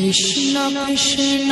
কৃষ্ণ কৃষ্ণ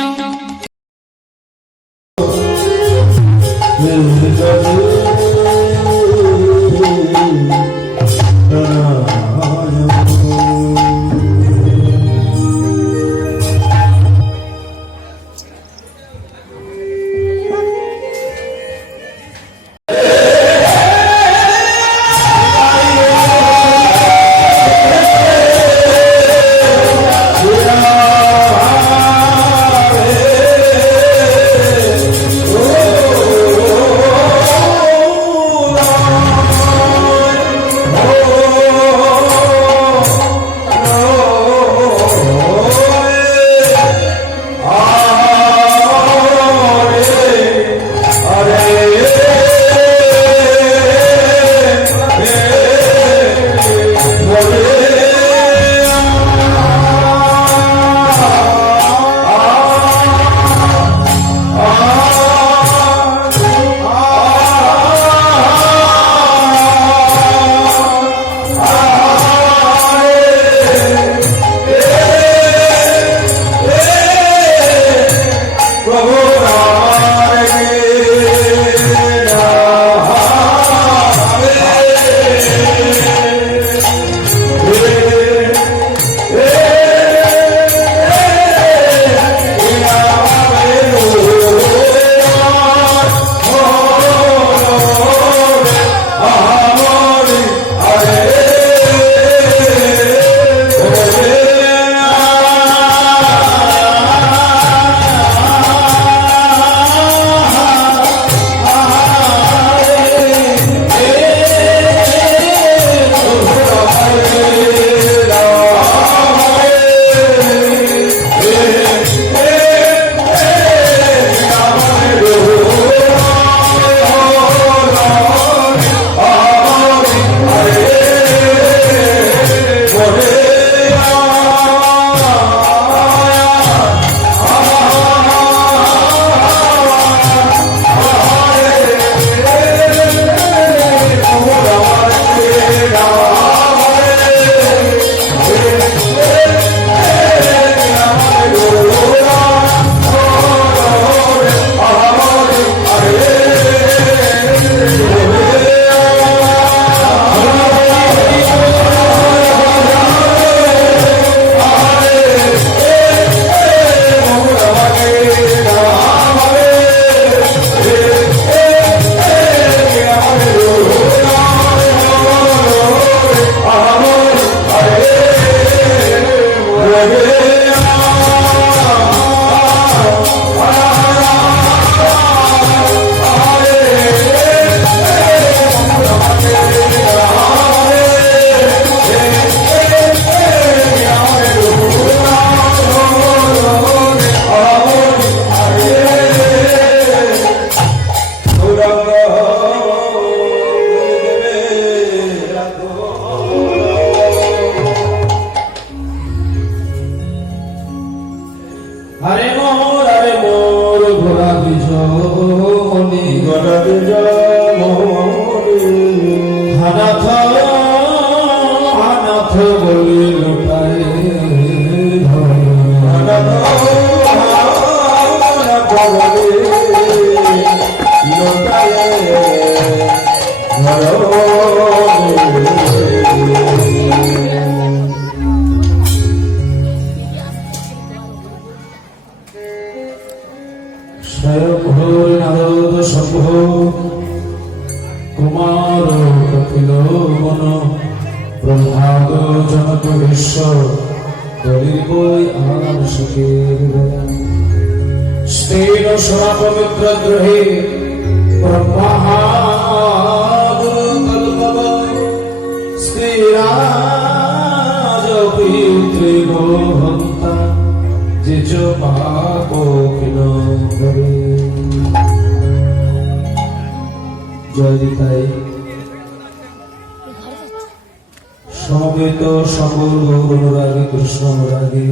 সমবেত সকল গৌরনুরাগী কৃষ্ণ অনুরাগী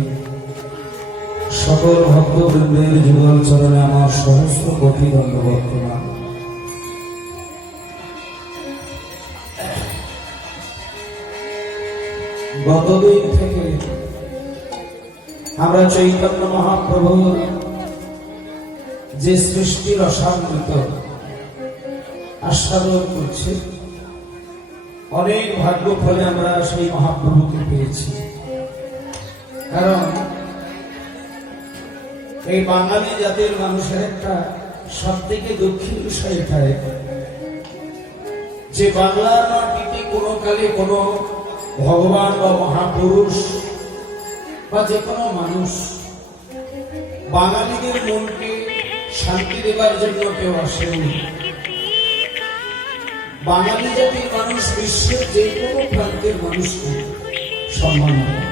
সকল ভক্তবৃন্দের যুগল চরণে আমার সমস্ত কোটি দণ্ডবত প্রণাম। গতদিন থেকে আমরা চৈতন্য মহাপ্রভুর যে সৃষ্টির রসামৃত আস্বাদন করছি, অনেক ভাগ্য ফলে আমরা সেই মহাপ্রভুকে পেয়েছি। কারণ এই বাঙালি জাতির মানুষের একটা সব থেকে দুঃখের বিষয় এটাই যে বাংলার মাটিতে কোনো কালে কোনো ভগবান বা মহাপুরুষ বা যে কোনো মানুষ বাঙালিদের মনকে শান্তি দেবার জন্য কেউ আসেনি। বাঙালি জাতির মানুষ বিশ্বের যে কোনো প্রান্তের মানুষকে সম্মান করে,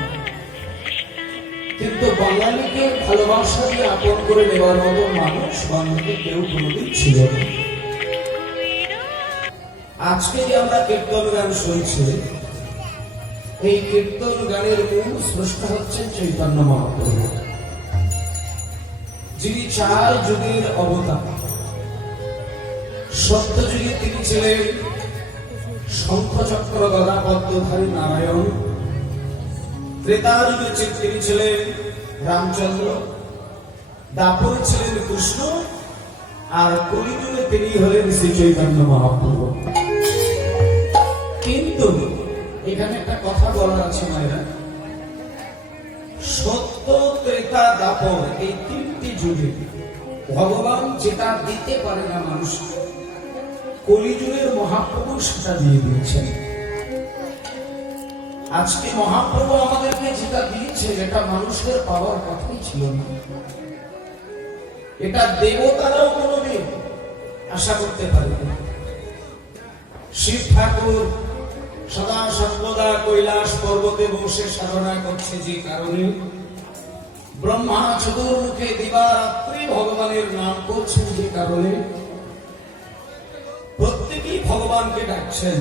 কিন্তু বাঙালিকে ভালোবাসা দিয়ে আপন করে নেওয়ার মতো মানুষ বাঙালিকে কেউ কোনোদিন ছিল না। আজকে যে আমরা কীর্তন গান শুনছি, এই কীর্তন গানের মূল স্রষ্টা হচ্ছেন চৈতন্য মহাপ্রভু, যিনি 4 যুগের অবতার। সত্য যুগে তিনি ছিলেন শঙ্খচক্র গদা পদ্মধারী নারায়ণ, ত্রেতা যুগে তিনি ছিলেন রামচন্দ্র, দাপরে ছিলেন কৃষ্ণ, আর কলিযুগে তিনি হলেন শ্রী চৈতন্য মহাপ্রভু। কিন্তু এখানে একটা কথা বলার আছে মায়েরা, সত্য ত্রেতা দাপর এই 3টি যুগে ভগবান যেটা দিতে পারে না মানুষ, কলিযুগের মহাপ্রভু সেটা দিয়ে দিয়েছেন। আজকে মহাপ্রভু আমাদেরকে যেটা দিয়েছে, এটা মানুষের পাওয়ার কথাই ছিল না। এটা দেবতারাও কোনোদিন আশা করতে পারে না। শিব ঠাকুর সদা সর্বদা কৈলাস পর্বতে বসে সাধনা করছে, যে কারণে ব্রহ্মা চতুর্মুখে দিবারাত্রি ভগবানের নাম করছেন, যে কারণে প্রত্যেকেই ভগবানকে ডাকছেন।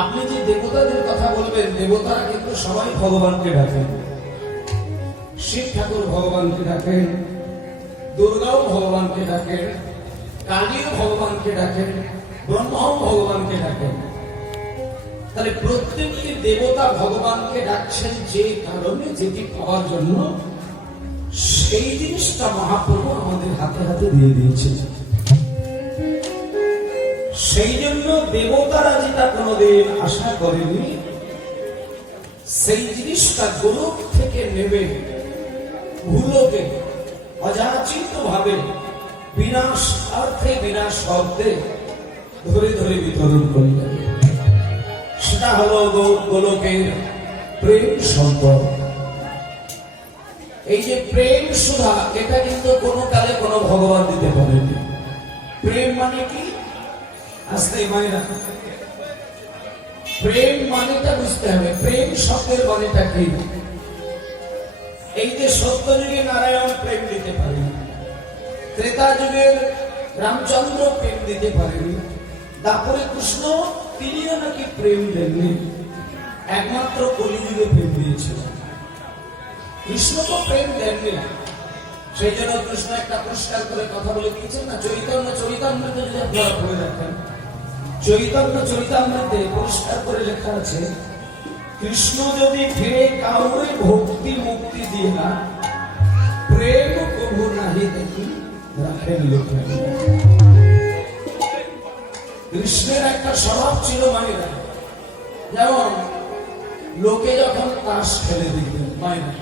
আপনি যে দেবতাদের কথা বলবেন, দেবতারা কিন্তু সবাই ভগবানকে ডাকেন। শিব ঠাকুর ভগবানকে ডাকেন, দুর্গাও ভগবানকে ডাকেন, কালীও ভগবানকে ডাকেন, ব্রহ্মাও ভগবানকে ডাকেন। তাহলে প্রত্যেকটি দেবতা ভগবানকে ডাকছেন যে কারণে, যেটি পাওয়ার জন্য, সেই জিনিসটা মহাপ্রভু আমাদের হাতে হাতে দিয়ে দিয়েছে। সেই জন্য দেবতারা যেটা কোনোদিন আশা করেনি, সেই জিনিসটা গোলক থেকে নেবে ভূলোকে অযাচিত ভাবে বিনাশ অর্থে বিনাশ শব্দে ধরে ধরে বিতরণ করলেন। সেটা হলো গোলকের প্রেম সম্পদ। এই যে প্রেম সুধা, এটা কিন্তু কোনো কালে কোনো ভগবান দিতে পারেনি। প্রেম মানে কি? আসতে মায়েরা, প্রেম মানেটা বুঝতে হবে। প্রেম শব্দের মানেটা কি? এই যে সত্য যুগে নারায়ণ প্রেম দিতে পারেনি, ত্রেতা যুগের রামচন্দ্র প্রেম দিতে পারেনি, দাপরে কৃষ্ণ তিনিও নাকি প্রেম দেননি, একমাত্র কলিযুগে প্রেম দিয়েছিলেন। কৃষ্ণ তো প্রেম দেননি। সেই জন্য কৃষ্ণ একটা পরিষ্কার করে কথা বলে দিয়েছেন না, চৈতন্য চরিতামৃতে যদি আপনারা পড়ে দেখেন, চৈতন্য চরিতামৃতে পরিষ্কার করে লেখা আছে, কৃষ্ণ যদি ফিরে কাউরে ভক্তি মুক্তি দিয়ে না, প্রেম কবু নাহি দেখি রাখেন লোকে। কৃষ্ণের একটা স্বভাব ছিল মায়েরা, যেমন লোকে যখন তাস খেলে দিতেন, মায়েরা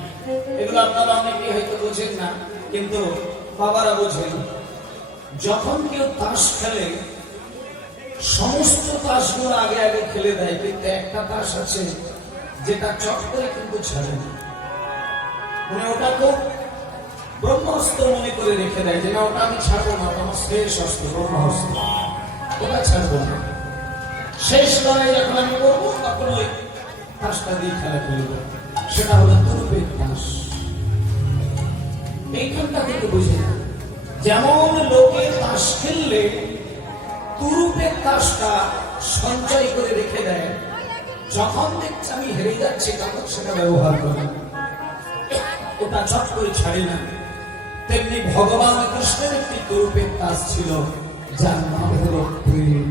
এগুলো আপনারা অনেকে হয়তো বোঝেন না, কিন্তু বাবারা বোঝেন। যখন কেউ তাস খেলে, সমস্ত তাসগুলো আগে আগে খেলে দেয়, কিন্তু একটা তাস আছে যেটা চট করে কিন্তু ছাড়ে না, মানে ওটা তো ব্রহ্মাস্ত্র মনে করে রেখে দেয়, যে না ওটা আমি ছাড়বো না, ওটা আমার শেষ অস্ত্র, ব্রহ্মাস্ত্র, ওটা ছাড়বো না। শেষ লড়াই যখন আমি করবো, তখন ওই তাসটা দিয়ে খেলা খেলব। সেটা হলো তুরুপের তাস। এইখানটা থেকে বুঝে না, যেমন লোকে তাস খেললে তুরুপের তাসটা সঞ্চয় করে রেখে দেয়, যখন দেখছে আমি হেরে যাচ্ছি তখন সেটা ব্যবহার করে, ওটা চট করে ছাড়ে না। তেমনি ভগবান কৃষ্ণের একটি তুরুপের তাস ছিল, যার নাম হলো প্রেম।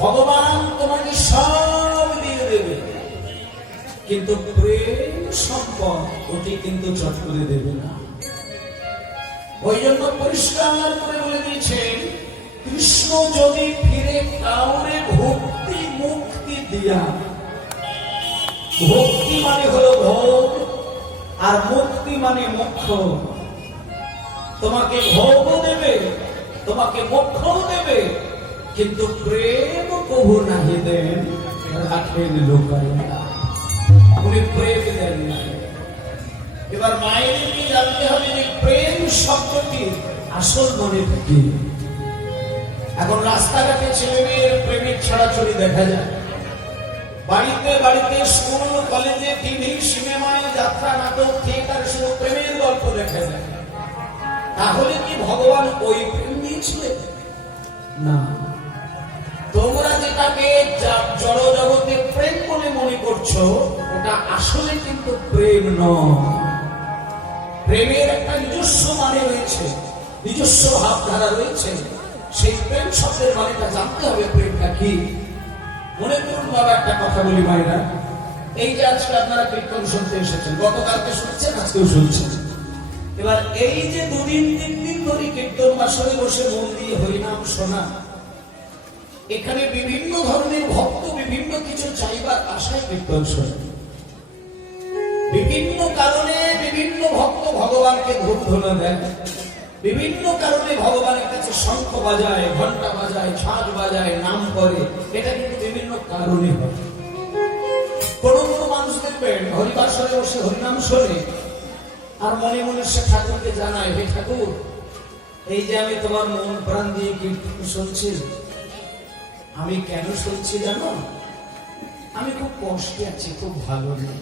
ভগবান তোমাকে সব দিয়ে দেবে, কিন্তু প্রেম সম্পদ ওটি কিন্তু চট করে দেবে না। ওই জন্য পরিষ্কার করে বলে দিয়েছেন, কৃষ্ণ যদি ফিরে কাউরে ভক্তি মুক্তি দিয়া, ভক্তি মানে হলো ভোগ আর মুক্তি মানে মোক্ষ। তোমাকে ভোগও দেবে, তোমাকে মোক্ষও দেবে, কিন্তু প্রেম কবু নাহি দেন, রাখেন লোকাইয়া। উনি প্রেম দেন না। এবার মায়েদেরকে জানতে হবে যে প্রেম শব্দটি আসল মনে কি। এখন রাস্তাঘাটে ছেলে মেয়ের প্রেমের ছড়াছড়ি দেখা যায়, বাড়িতে বাড়িতে স্কুল কলেজে টিভি সিনেমায় যাত্রা নাটক থিয়েটার শুধু প্রেমের গল্প দেখা যায়। তাহলে কি ভগবান ওই প্রেম দিয়েছিলেন? না। তোমরা যেটাকে জড় জগতে প্রেম বলে মনে করছো, ওটা আসলে কিন্তু প্রেম নয়। প্রেমের একটা নিজস্ব মানে রয়েছে, নিজস্ব ভাবধারা রয়েছে। সেই প্রেম শব্দের মানেটা জানতে হবে, প্রেমটা কি। মনে করুন বাবা, একটা কথা বলি মায়েরা, এই যে আজকে আপনারা কীর্তন শুনতে এসেছেন, গতকালকে শুনছেন, আজকেও শুনছেন। এবার এই যে 2 দিন 3 দিন ধরে কীর্তন বাসরে বসে মন দিয়ে হরিনাম শোনা, এখানে বিভিন্ন ধরনের ভক্ত বিভিন্ন কিছু চাইবার আশায় কীর্তন শোনে। বিভিন্ন কারণে বিভিন্ন ভক্ত ভগবানকে ধূপধুনা দেন, বিভিন্ন কারণে ভগবানের কাছে শঙ্খ বাজায়, ঘন্টা বাজায়, ঝাঁঝ বাজায়, নাম করে। এটা কিন্তু বিভিন্ন কারণে হয়। কোন কোন মানুষ দেখবেন হরিবাসরে বসে হরিনাম শোনে আর মনে মনে সে ঠাকুরকে জানায়, হে ঠাকুর, এই যে আমি তোমার মন প্রাণ দিয়ে কীর্তন শুনছি, আমি কেন শুনছি জানো? আমি খুব কষ্টে আছি, খুব ভালো নেই।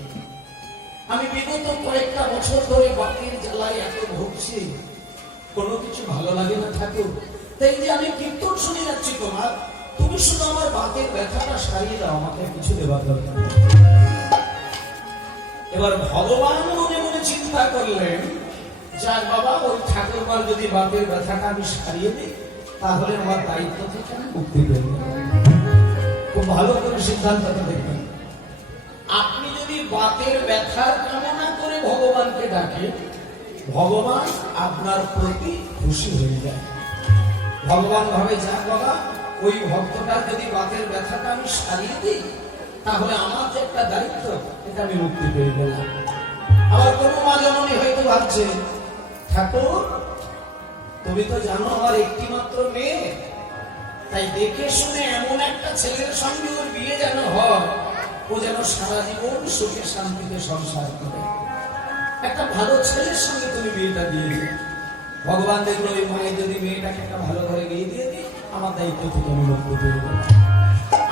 আমি বিগত কয়েকটা বছর ধরে বাকির জ্বালায় এত ভুগছি, কোনো কিছু ভালো লাগে না ঠাকুর। তাই যে আমি কীর্তন শুনে যাচ্ছি তোমার, তুমি শুধু আমার বাতের ব্যথাটা সারিয়ে দাও, আমাকে কিছু দেবার দরকার। এবার ভগবান মনে মনে চিন্তা করলেন, যাক বাবা, ওই ঠাকুরমার যদি বাতের ব্যথাটা আমি সারিয়ে দিই, তাহলে আমার দায়িত্ব থেকে আমি মুক্তি পেয়ে যাব। খুব ভালো করে সিদ্ধান্তটা দেখবেন। আপনি যদি বাতের ব্যথার কামনা করে ভগবানকে ডাকেন, ভগবান আপনার প্রতি খুশি হয়ে যায়। ভগবান ভাবে, যাক বাবা, ওই ভক্তটার যদি বাতের ব্যথাটা আমি সারিয়ে দিই, তাহলে আমার যে একটা দায়িত্ব, এটা আমি মুক্তি পেয়ে গেলাম। আবার কোনো মা জননী হয়তো ভাবছে, ঠাকুর, তুমি তো জানো আমার একটি মাত্র মেয়ে, তাই দেখে শুনে এমন একটা ছেলের সঙ্গে ওর বিয়ে যেন হয়, ও যেন সারা জীবন সুখে শান্তিতে সংসার করে। একটা ভালো ছেলের সঙ্গে তুমি বিয়েটা দিয়ে দিও। ভগবান দেখলো, ওই মায়ের যদি মেয়েটাকে একটা ভালো ঘরে বিয়ে দিয়ে দিই, আমার দায়িত্ব থেকে আমি মুক্তি পেয়ে গেলাম।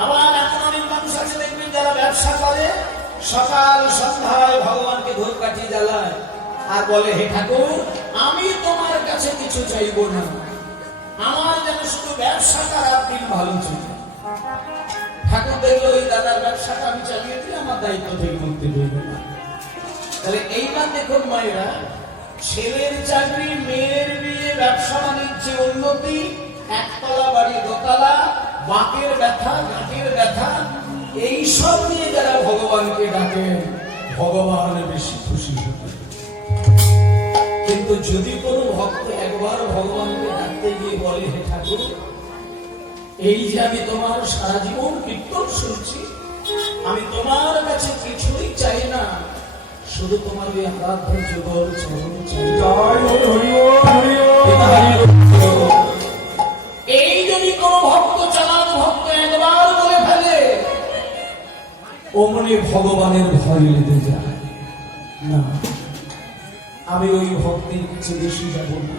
আবার এখন অনেক মানুষ আছে দেখবেন, যারা ব্যবসা করে, সকাল সন্ধ্যায় ভগবানকে ধূপ কাঠি জ্বালায় আর বলে, হে ঠাকুর, আমি তোমার কাছে কিছু চাইবো না, আমার যেন শুধু ব্যবসাটা রাত দিন ভালো ছিল। ঠাকুর দেখলো, ওই দাদার ব্যবসাটা আমি চালিয়ে দিলে আমার দায়িত্ব থেকে মুক্তি পেয়ে গেলাম। তাহলে এইবার দেখুন মায়েরা, ছেলের চাকরি, মেয়ের বিয়ে, ব্যবসা বাণিজ্যে উন্নতি, একতলা বাড়ি দোতলা, বাকের ব্যথা, ঘাটের ব্যথা, এইসব নিয়ে যারা ভগবানকে ডাকেন, ভগবান বেশি খুশি হন। কিন্তু যদি কোনো ভক্ত একবার ভগবানকে ডাকতে গিয়ে বলে, হে ঠাকুর, এই যে আমি তোমার সারা জীবন কীর্তন শুনছি, আমি তোমার কাছে কিছুই চাই না, শুধু তোমার ওই আরাধ্য যুগল চরণ চাই। এই যদি কোন ভক্ত, চালাক ভক্ত একবার বলে ফেলে, অমনি ভগবানের ভয় লেগে যায়। না, আমি ওই ভক্তের কাছে বেশি যাব না।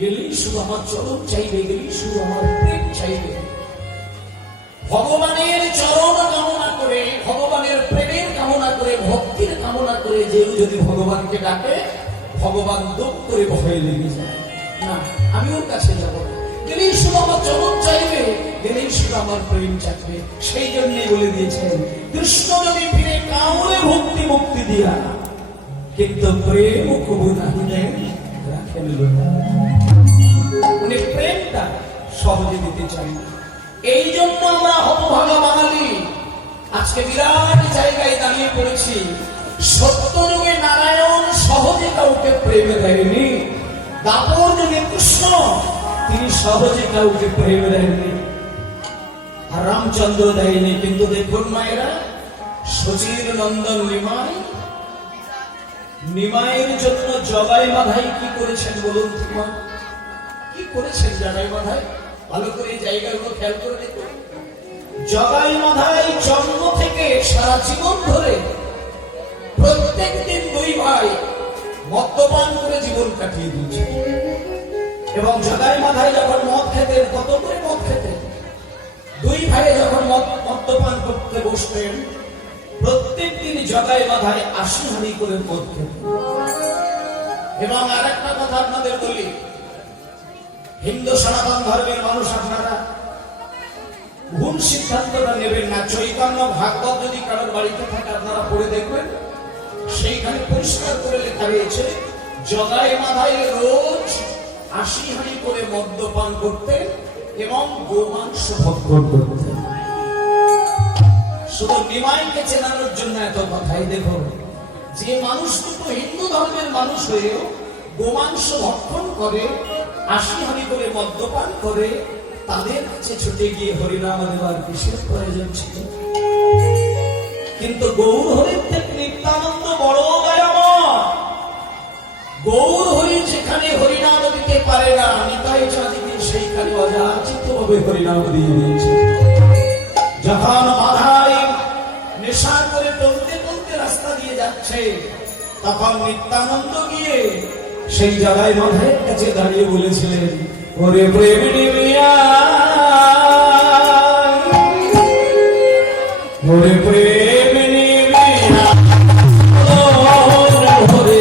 গেলেই শুধু আমার চরণ চাইবে, গেলেই শুধু আমার প্রেম চাইবে। ভগবানের চরণ কামনা করে, ভগবানের প্রেমের কামনা করে, ভক্তির কামনা করে যে যদি ভগবানকে ডাকে, ভগবান দুঃখ করে ভয় লেগে যায়। না, আমি ওর কাছে যাব না। গেলেই শুধু আমার চরণ চাইবে, গেলেই শুধু আমার প্রেম চাইবে। সেই জন্যই বলে দিয়েছেন, কৃষ্ণ যদি ফিরে কাউরে ভক্তি মুক্তি দিয়া, কিন্তু প্রেম কবু নাহি দেন, রাখেন লোকা। উনি প্রেমটা সহজে দিতে চাই না। এই জন্য আমরা হতভাগা বাঙালি আজকে বিরাট জায়গায় দাঁড়িয়ে পড়েছি। সত্যযুগে নারায়ণ সহজে কাউকে প্রেমে দেয়নি, দাপর যুগে কৃষ্ণ তিনি সহজে কাউকে প্রেমে দেয়নি, আর রামচন্দ্র দেয়নি। কিন্তু দেখুন মায়েরা, শচীর নন্দন নিমাইয়ের জন্য জগাই মাধাই কি করেছেন বলুন তোমার? কি করেছেন জগাই মাধাই? ভালো করে এই জায়গাগুলো খেয়াল করে দেখুন। জগাই মাধাই জন্ম থেকে সারা জীবন ধরে প্রত্যেক দিন দুই ভাই মদ্যপান করে জীবন কাটিয়ে দিয়েছে। এবং জগাই মাধাই যখন মদ খেতেন, কত করে মদ খেতেন, দুই ভাই যখন মদ্যপান করতে বসতেন, প্রত্যেক দিন জগাই মাধাই ৮০ হাঁড়ি করে মদ খেতেন। এবং আর একটা কথা আপনাদের বলি, হিন্দু সনাতন ধর্মের মানুষ আপনারা ভুল সিদ্ধান্তটা নেবেন না। চৈতন্য ভাগবত যদি কারোর বাড়িতে থাকে আপনারা পড়ে দেখবেন, সেইখানে পরিষ্কার করে লেখা রয়েছে জগাই মাধাই রোজ ৮০ হাঁড়ি করে মদ্যপান করতেন এবং গোমাংস ভক্ষণ করতেন। শুধু নিমাইকে চেনানোর জন্য এত কথাই। দেখো, যে মানুষ দুটো হিন্দু ধর্মের মানুষ হয়েও গোমাংস ভক্ষণ করে, ৮০ হাঁড়ি করে মদ্যপান করে, তাদের কাছে ছুটে গিয়ে হরিনাম দেওয়ার বিশেষ প্রয়োজন ছিল। কিন্তু গৌর হরির থেকে নিত্যানন্দ বড় দয়াময়। গৌর হরি যেখানে হরিনাম দিতে পারে না, নিতাই চাঁদিকে সেইখানে অযাচিত ভাবে হরিনাম দিয়ে দিয়েছে। যখন মাধাই নেশা করে টলতে টলতে রাস্তা দিয়ে যাচ্ছে, তখন নিত্যানন্দ গিয়ে সেই জায়গায় মাধাইয়ের কাছে দাঁড়িয়ে বলেছিলেন, ওরে প্রেমিনী মিয়া, ওরে প্রেমিনী মিয়া, ওরে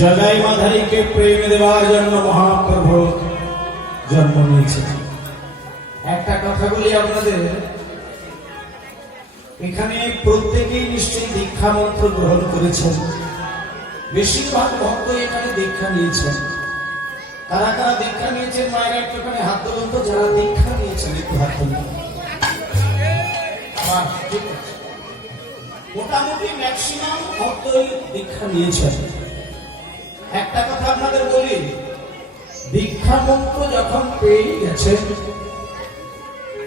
জগাই মাধাইকে প্রেম দেওয়ার জন্য মহাপ্রভু জন্ম নিয়েছে। একটা কথা বলি আপনাদের, এখানে প্রত্যেকেই নিশ্চয়ই দীক্ষা মন্ত্র গ্রহণ করেছেন। বেশিরভাগ ভক্ত এখানে দীক্ষা নিয়েছেন। কারা কারা দীক্ষা নিয়েছেন মায়েরা একটুখানি হাত তুলুন তো। যারা দীক্ষা নিয়েছেন একটু হাত তুলুন। মোটামুটি ম্যাক্সিমাম ভক্তই দীক্ষা নিয়েছেন। একটা কথা আপনাদের বলি, দীক্ষা মন্ত্র যখন পেয়ে গেছেন,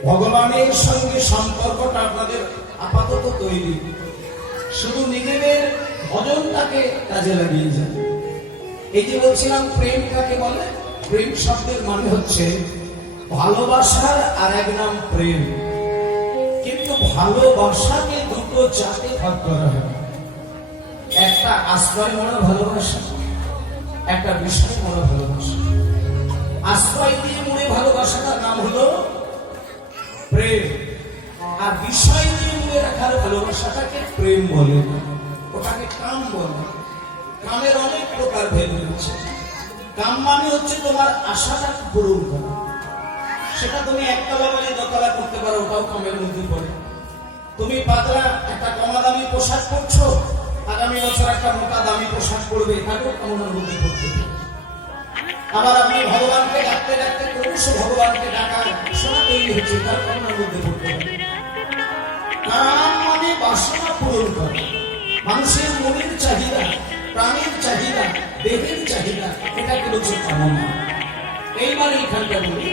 ভগবানের সঙ্গে সম্পর্কটা আপনাদের আপাতত তৈরি। শুধু নিজেদের ভজনটাকে কাজে লাগিয়ে যান। এই যে বলছিলাম প্রেম কাকে বলে, প্রেম শব্দের মানে হচ্ছে ভালোবাসার আর এক নাম প্রেম। কিন্তু ভালোবাসাকে দুটো জাতে ভাগ করা হয়। একটা আশ্রয় মনে ভালোবাসা, একটা বিষয় মনে ভালোবাসা। আশ্রয় দিয়ে মনে ভালোবাসাটার নাম হলো প্রেম, আর বিষয় নিয়ে মনে রাখার ভালোবাসাটাকে প্রেম বলে না, ওটাকে কাম বলে। কামের অনেক প্রকার ভেদ রয়েছে। কাম মানে হচ্ছে তোমার আশাটা পূরণ করা। সেটা তুমি একতলা বলে দোতলা করতে পারো, ওটাও কামের মধ্যে পড়ে। তুমি পাতলা একটা কমা দামি পোশাক পরছো, আগামী বছর একটা মোটা দামি পোশাক পরবে, এটাকেও কামনার মধ্যে পড়তে পারে। আবার আপনি ভগবানকে ডাকতে ডাকতে ক্রমশ ভগবানকে ডাকার বাসনা তৈরি হচ্ছে, তার কামনার মধ্যে পড়তে পারে। কাম মানে বাসনা পূরণ করে। মানুষের মনের চাহিদা, প্রাণের চাহিদা, দেহের চাহিদা, এটাকে হচ্ছে কামনা। এইবারে এখানটা বলি,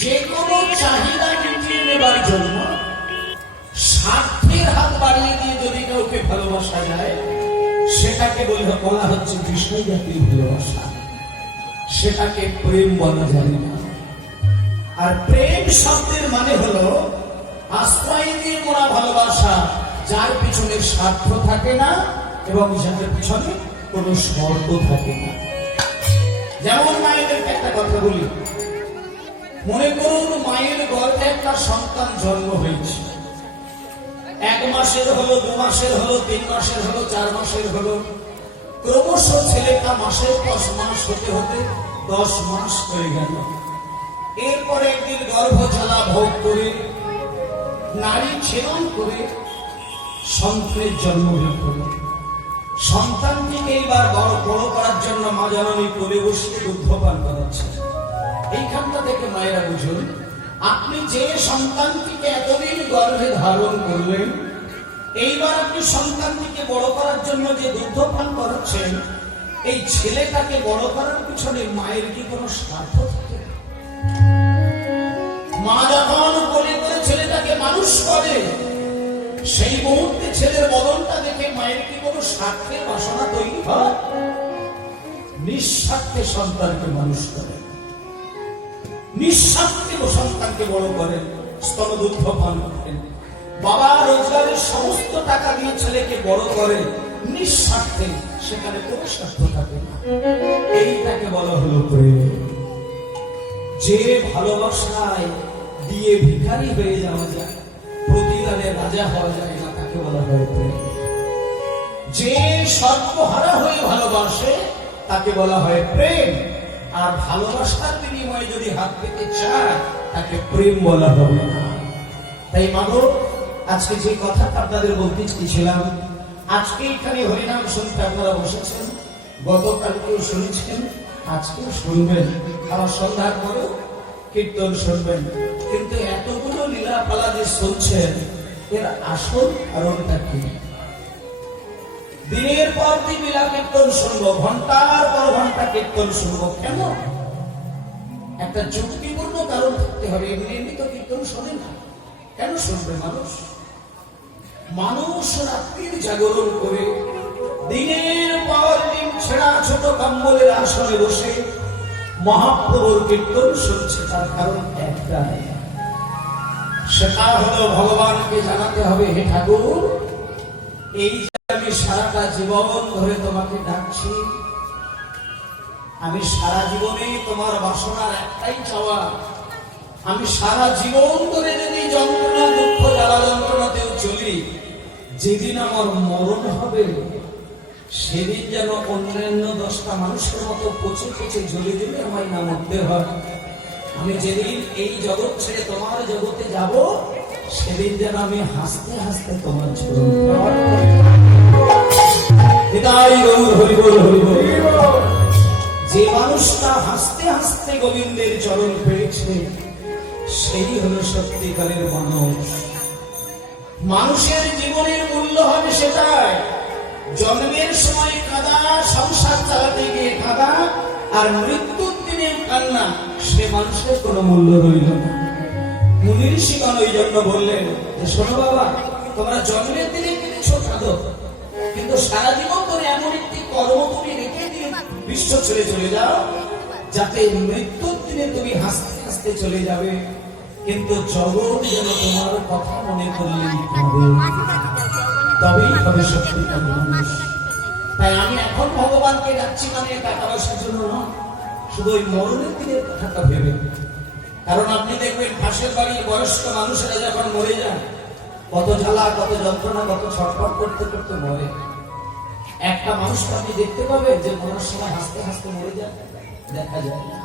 যে কোনো চাহিদা মিটিয়ে নেবার জন্য স্বার্থের হাত বাড়িয়ে দিয়ে যদি কাউকে ভালোবাসা যায়, সেটাকে বলা হচ্ছে বিষয় জাতীয় ভালোবাসা। সেটাকে প্রেম বলা যায় না। আর প্রেম শব্দের মানে হলো আশ্রয় দিয়ে মোরা ভালোবাসা, যার পিছনে স্বার্থ থাকে না এবং যার পিছনে কোনো শর্ত থাকে না। যেমন মায়েদেরকে একটা কথা বলি, মনে করুন মায়ের গর্ভে একটা সন্তান জন্ম হয়েছে। 1 মাসের হলো, 2 মাসের হলো, 3 মাসের হলো, 4 মাসের হলো, ক্রমশ ছেলেটা মাসের পর মাস হতে হতে 10 মাস হয়ে গেল। এরপরে একদিন গর্ভজ্বালা ভোগ করে নারী ছেদন করে সন্তানের জন্ম হল। সন্তানটিকে এইবার বড় করার জন্য মা জননী কোলে বসিয়ে দুগ্ধপান করাচ্ছে। এইখানটা থেকে মায়েরা বুঝুন, আপনি যে সন্তানটিকে এতদিন গর্ভে ধারণ করলেন, এইবার আপনি সন্তানটিকে বড় করার জন্য যে দুগ্ধপান করাচ্ছেন, এই ছেলেটাকে বড় করার পিছনে মায়ের কি কোনো স্বার্থ থাকে? মা যখন কোলে করে ছেলেটাকে মানুষ করে, সেই মুহূর্তে ছেলের বদনটা দেখে মায়ের কি কোনো স্বার্থের বাসনা তৈরি হয়? নিঃস্বার্থে সন্তানকে মানুষ করে, নিঃস্বার্থে সন্তানকে বড় করেন, স্তনদুগ্ধ পান করেন। বাবা রোজগারের সমস্ত টাকা দিয়ে ছেলেকে বড় করেন নিঃস্বার্থে, সেখানে কোনো স্বার্থ থাকে না। এইটাকে বলা হলো প্রেম। যে ভালোবাসায় দিয়ে ভিখারি হয়ে যাওয়া যায়, প্রতিদানে রাজা হওয়া যায় না, তাকে বলা হয় প্রেম। যে সর্বহারা হয়ে ভালোবাসে, তাকে বলা হয় প্রেম। আর ভালোবাসার বিনিময়ে যদি হাত পেতে চায়, তাকে প্রেম বলা হবে না। তাই মাগো, আজকে যে কথাটা আপনাদের বলতে চেয়েছিলাম, আজকে এখানে হরিনাম শুনতে আপনারা বসেছেন, গতকালকেও শুনেছেন, আজকেও শুনবেন, আবার সন্ধ্যার পরেও কীর্তন শুনবেন। কিন্তু এতগুলো লীলাপালা যে শুনছেন, এর আসল কারণটা কি? দিনের পর দিন লীলা কীর্তন শুনবো, ঘন্টার পর ঘন্টা কীর্তন শুনবো, কেন? একটা যুক্তিপূর্ণ কারণ থাকতে হবে। এমনি এমনি তো কীর্তন শোনে না। কেন শুনবে মানুষ? মানুষ রাত্রির জাগরণ করে দিনের পর দিন ছেঁড়া ছোট কম্বলের আসনে বসে মহাপ্রভুর কীর্তন শুনছে, তার কারণ একটাই, সেটা হলো ভগবানকে জানাতে হবে, হে ঠাকুর, এই যে আমি সারাটা জীবন ধরে তোমাকে ডাকছি, আমি সারা জীবনে তোমার বাসনার একটাই চাওয়া, আমি সারা জীবন ধরে যদি যন্ত্রণা, দুঃখ, জ্বালা যন্ত্রণাতেও চলি, যেদিন আমার মরণ হবে, সেদিন যেন অন্যান্য 10টা মানুষের মতো পচে পচে জ্বলে জ্বলে আমায় না মরতে হয়। আমি যেদিন এই জগৎ ছেড়ে তোমার জগতে যাব, সেদিন যেন আমি হাসতে হাসতে তোমার চরণ যে মানুষটা হাসতে হাসতে গোবিন্দের চরণ পেয়েছে, সেই হলো সত্যিকারের মানুষ। মানুষের জীবনের মূল্য হবে সেটাই, জন্মের সময় কাঁদা, সংসার চালাতে গিয়ে কাঁদা, আর মৃত্যুর দিনে কান্না, সে মানুষের কোনো মূল্য রইল না। মুনি ঋষিগণ ওই জন্য বললেন যে, শোনো বাবা, তোমরা জন্মের দিনে কেঁদেছো, কাঁদো, কিন্তু সারা জীবন ধরে এমন একটি কর্ম তুমি রেখে দিয়ে বিশ্ব ছেড়ে চলে যাও, যাতে মৃত্যুর দিনে তুমি হাসতে হাসতে চলে যাবে, কিন্তু জগৎ যেন তোমার কথা মনে করলেই কাঁদে, তবেই হবে সত্যিকার মানুষ। তাই আমি এখন ভগবানকে ডাকছি, মানে টাকা পয়সার জন্য না, শুধু ওই মরণের দিনের কথাটা ভেবে। কারণ আপনি দেখবেন পাশের বাড়ির বয়স্ক মানুষেরা যখন মরে যায় কত জ্বালা, কত যন্ত্রণা, কত ছটফট করতে করতে মরে। একটা মানুষকে আপনি দেখতে পাবেন যে মরার সময় হাসতে হাসতে মরে যায়? দেখা যায় না।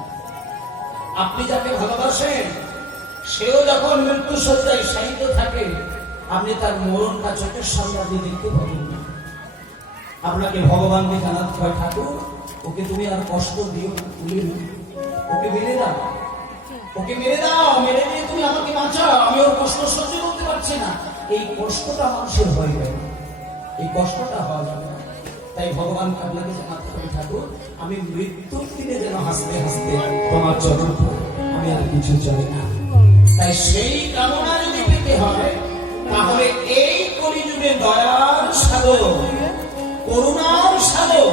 আপনি যাকে ভালোবাসেন সেও যখন মৃত্যু শয্যায় শায়িত থাকে আপনি তার মরণটা চোখের সামনে আপনি দেখতে পাবেন না। আপনাকে ভগবানকে জানাতে হয়, ঠাকুর ওকে তুমি আর কষ্ট দিও না, ওকে মেরে দাও, ওকে মেরে দাও, মেরে দিয়ে তুমি আমাকে বাঁচাও, আমি ওর কষ্ট সহ্য করতে পারছি না। এই কষ্টটা মানুষের হয়ে গেল, এই কষ্টটা হওয়া যাবে না। তাই ভগবানকে আপনাকে জানাতে হবে, ঠাকুর আমি মৃত্যুর দিনে যেন হাসতে হাসতে তোমার চরণ পাই, আমি আর কিছু চাই না। তাই সেই কামনা যদি পেতে হয় তাহলে এই কলিযুগে দয়ার সাধক, করুণার সাধক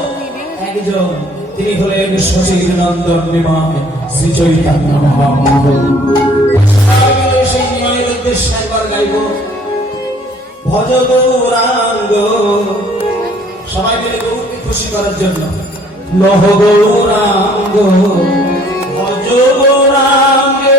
একজন, তিনি হলেন সচিব নন্দন বিমান শ্রী চৈতন্য মহাপ্রভু। সেই নিয়মের উদ্দেশ্যে একবার গাইব ভজ গৌরাঙ্গ, সবাই মিলে গৌরকে খুশি করার জন্য। লহ গৌরাঙ্গ ভজ গৌরাঙ্গে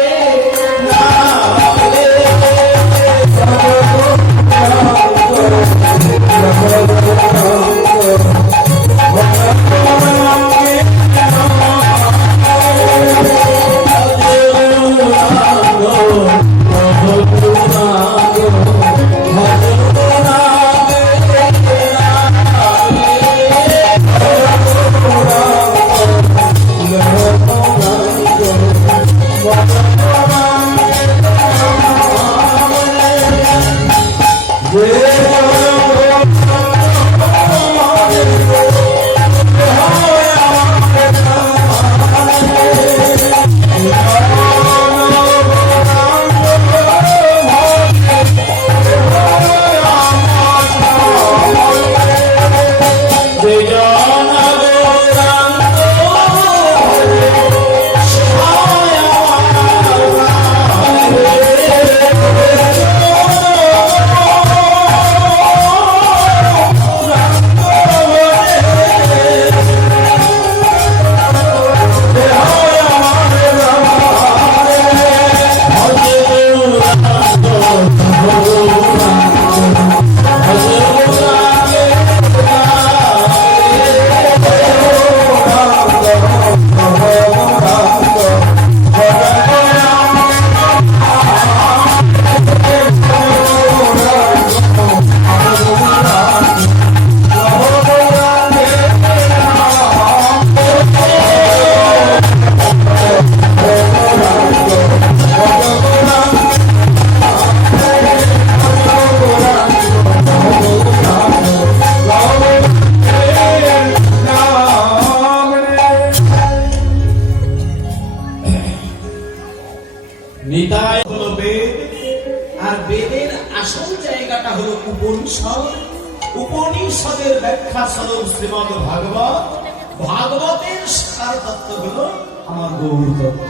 নিতাই হলো বেদ, আর বেদের আসল জায়গাটা হলো উপনিষদ। উপনিষদের ব্যাখ্যা স্বরূপ শ্রীমদ ভাগবত, ভাগবতের সার তত্ত্ব হলো আমার গৌর তত্ত্ব।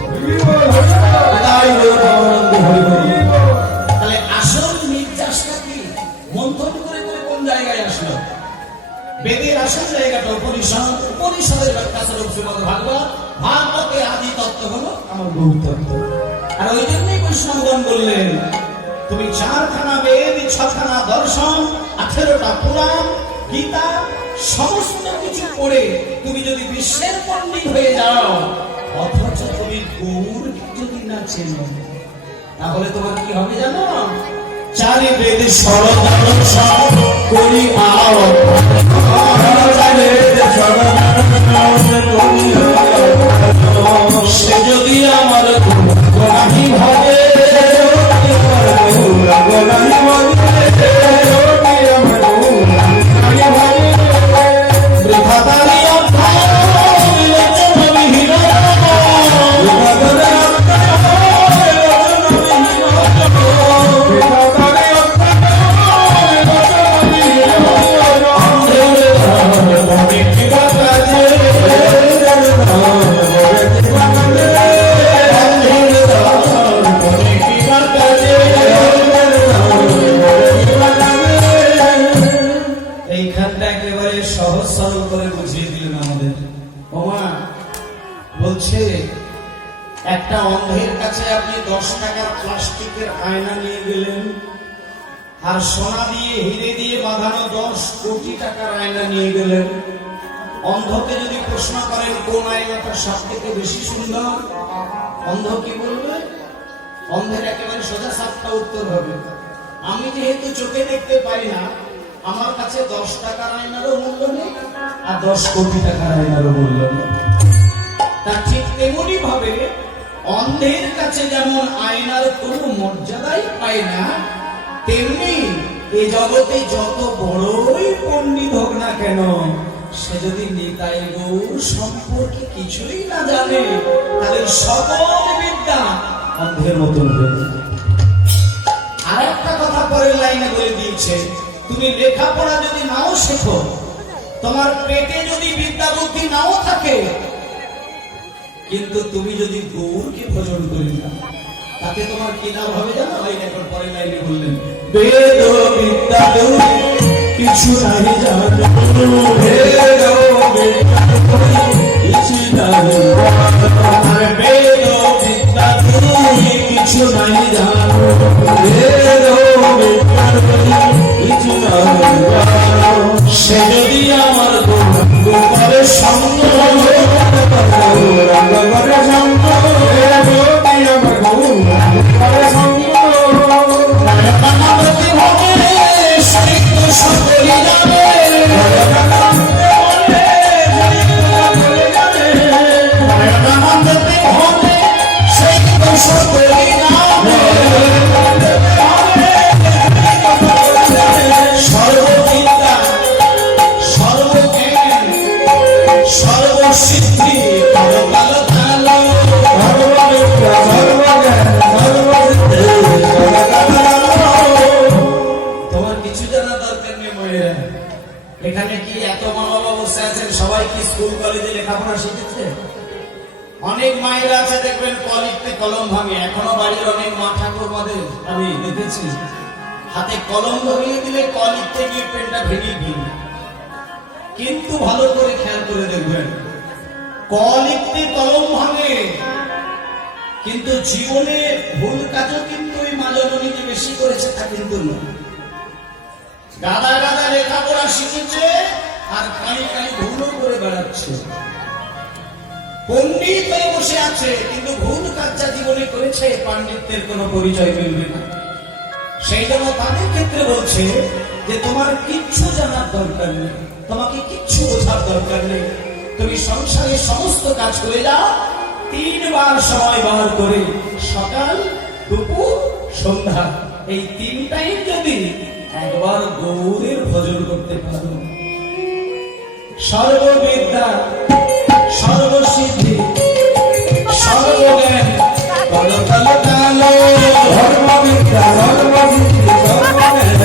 তাহলে আসল নির্যাসটা কি? মন্থন করে করে কোন জায়গায় আসলো? বেদের আসল জায়গাটা উপনিষদ, উপনিষদের ব্যাখ্যা স্বরূপ শ্রীমদ ভাগবত, ভাগবতের আদি তত্ত্ব হলো আমার গৌর তত্ত্ব। আর ওই জন্যই বৈষ্ণবগণ বললেন, তুমি 4খানা বেদ, 6খানা দর্শন, 18টা পুরাণ, গীতা সমস্ত কিছু পড়ে তুমি যদি বিশ্বের পণ্ডিত হয়ে যাও, অথচ তুমি গৌর যদি না চেনো, তাহলে তোমার কি হবে জানো? 4 বেদ সরদর্শন করি আও, সে যদি আমার গোলাহি ভাবে, একটা অন্ধের কাছে আপনি 10 টাকার প্লাস্টিকের আয়না নিয়ে গেলেন, আর সোনা দিয়ে হিরে দিয়ে বাঁধানো 10 কোটি টাকার আয়না নিয়ে গেলেন। অন্ধকে যদি প্রশ্ন করেন কোন আয়নাটা সব থেকে বেশি সুন্দর, অন্ধ কি বলবে? অন্ধের একেবারে সোজা সাপটা উত্তর হবে, আমি যেহেতু চোখে দেখতে পাই না, আমার কাছে 10 টাকার আয়নারও মূল্য নেই আর 10 কোটি টাকার আয়নারও মূল্য নেই। তা ঠিক তেমনি ভাবে অন্ধের কাছে যেমন আয়নার কোনো মর্যাদাই পায় না, তেমনি এই জগতে যত বড়ই পণ্ডিত হোক না কেন, সে যদি নিতাই গৌর সম্পর্কে কিছুই না জানে, তাহলে সকল বিদ্যা অন্ধের মতন হয়ে যাবে। আর একটা কথা পরের লাইনে বলে দিয়েছে, তুমি লেখাপড়া যদি নাও শেখো, তোমার পেটে যদি বিদ্যা বুদ্ধি নাও থাকে, কিন্তু তুমি যদি গৌরকে ভজন করি না, তাতে তোমার কি লাভ হবে জানো? ওই এখন পরের লাইনে বললেন, বেদ বিদ্যা কিছু নাই জানো, বেদ বিদ্যা কিছু নাই জানো, বেদ বিদ্যা কিছু নাই জানো, বেদ বিদ্যা কিছু নাই জানো। সে যদি আমার গৌরাঙ্গ করে সঙ্গ, গৌরাঙ্গ করে সঙ্গ, যদি আমার গৌরাঙ্গ করে সঙ্গ, সকলি জানে, সর্ববিদ্যা সর্বজ্ঞান সর্বসিদ্ধি পরকাল ভালো, সর্ববিদ্যা সর্বজ্ঞান সর্বসিদ্ধি পরকাল ভালো। তোমার কিছু জানা দরকার নেই মহিলা। এখানে কি এত মা বাবা বসে আছেন, সবাই কি স্কুল কলেজে লেখাপড়া শিখেছে? অনেক মায়েরা আছে দেখবেন কলিতে কলম ভাঙে, এখনো বাড়ির অনেক মা ঠাকুরমাদের আমি দেখেছি হাতে কলম ধরিয়ে দিলে কলিতে গিয়ে পেনটা ভেঙে দিবে। কিন্তু ভালো করে খেয়াল করে দেখবেন, কলিতে কলম ভাঙে, কিন্তু জীবনে ভুল কাজও কিন্তু ওই মা জননীকে বেশি করেছে তা কিন্তু নয়। গাদা গাদা লেখাপড়া শিখেছে আর কানি কানি ভুলও করে বেড়াচ্ছে, পণ্ডিত হয়ে বসে আছে, কিন্তু ভুল কাজটা জীবনে করেছে, পাণ্ডিত্যের কোনো পরিচয় মিলবে না। সেই জন্য তাদের ক্ষেত্রে বলছে যে তোমার কিচ্ছু জানার দরকার নেই, তোমাকে কিচ্ছু বোঝার দরকার নেই, তুমি সংসারে সমস্ত কাজ করে যাও 3 বার সময় বার করে, সকাল দুপুর সন্ধ্যা, এই 3 টাইম যদি একবার গৌরের ভজন করতে পারো, সর্ববিদ্যা সর্বসিদ্ধি সর্বজ্ঞান পরকাল ভালো, সর্ববিদ্যা সর্বসিদ্ধি সর্বজ্ঞান।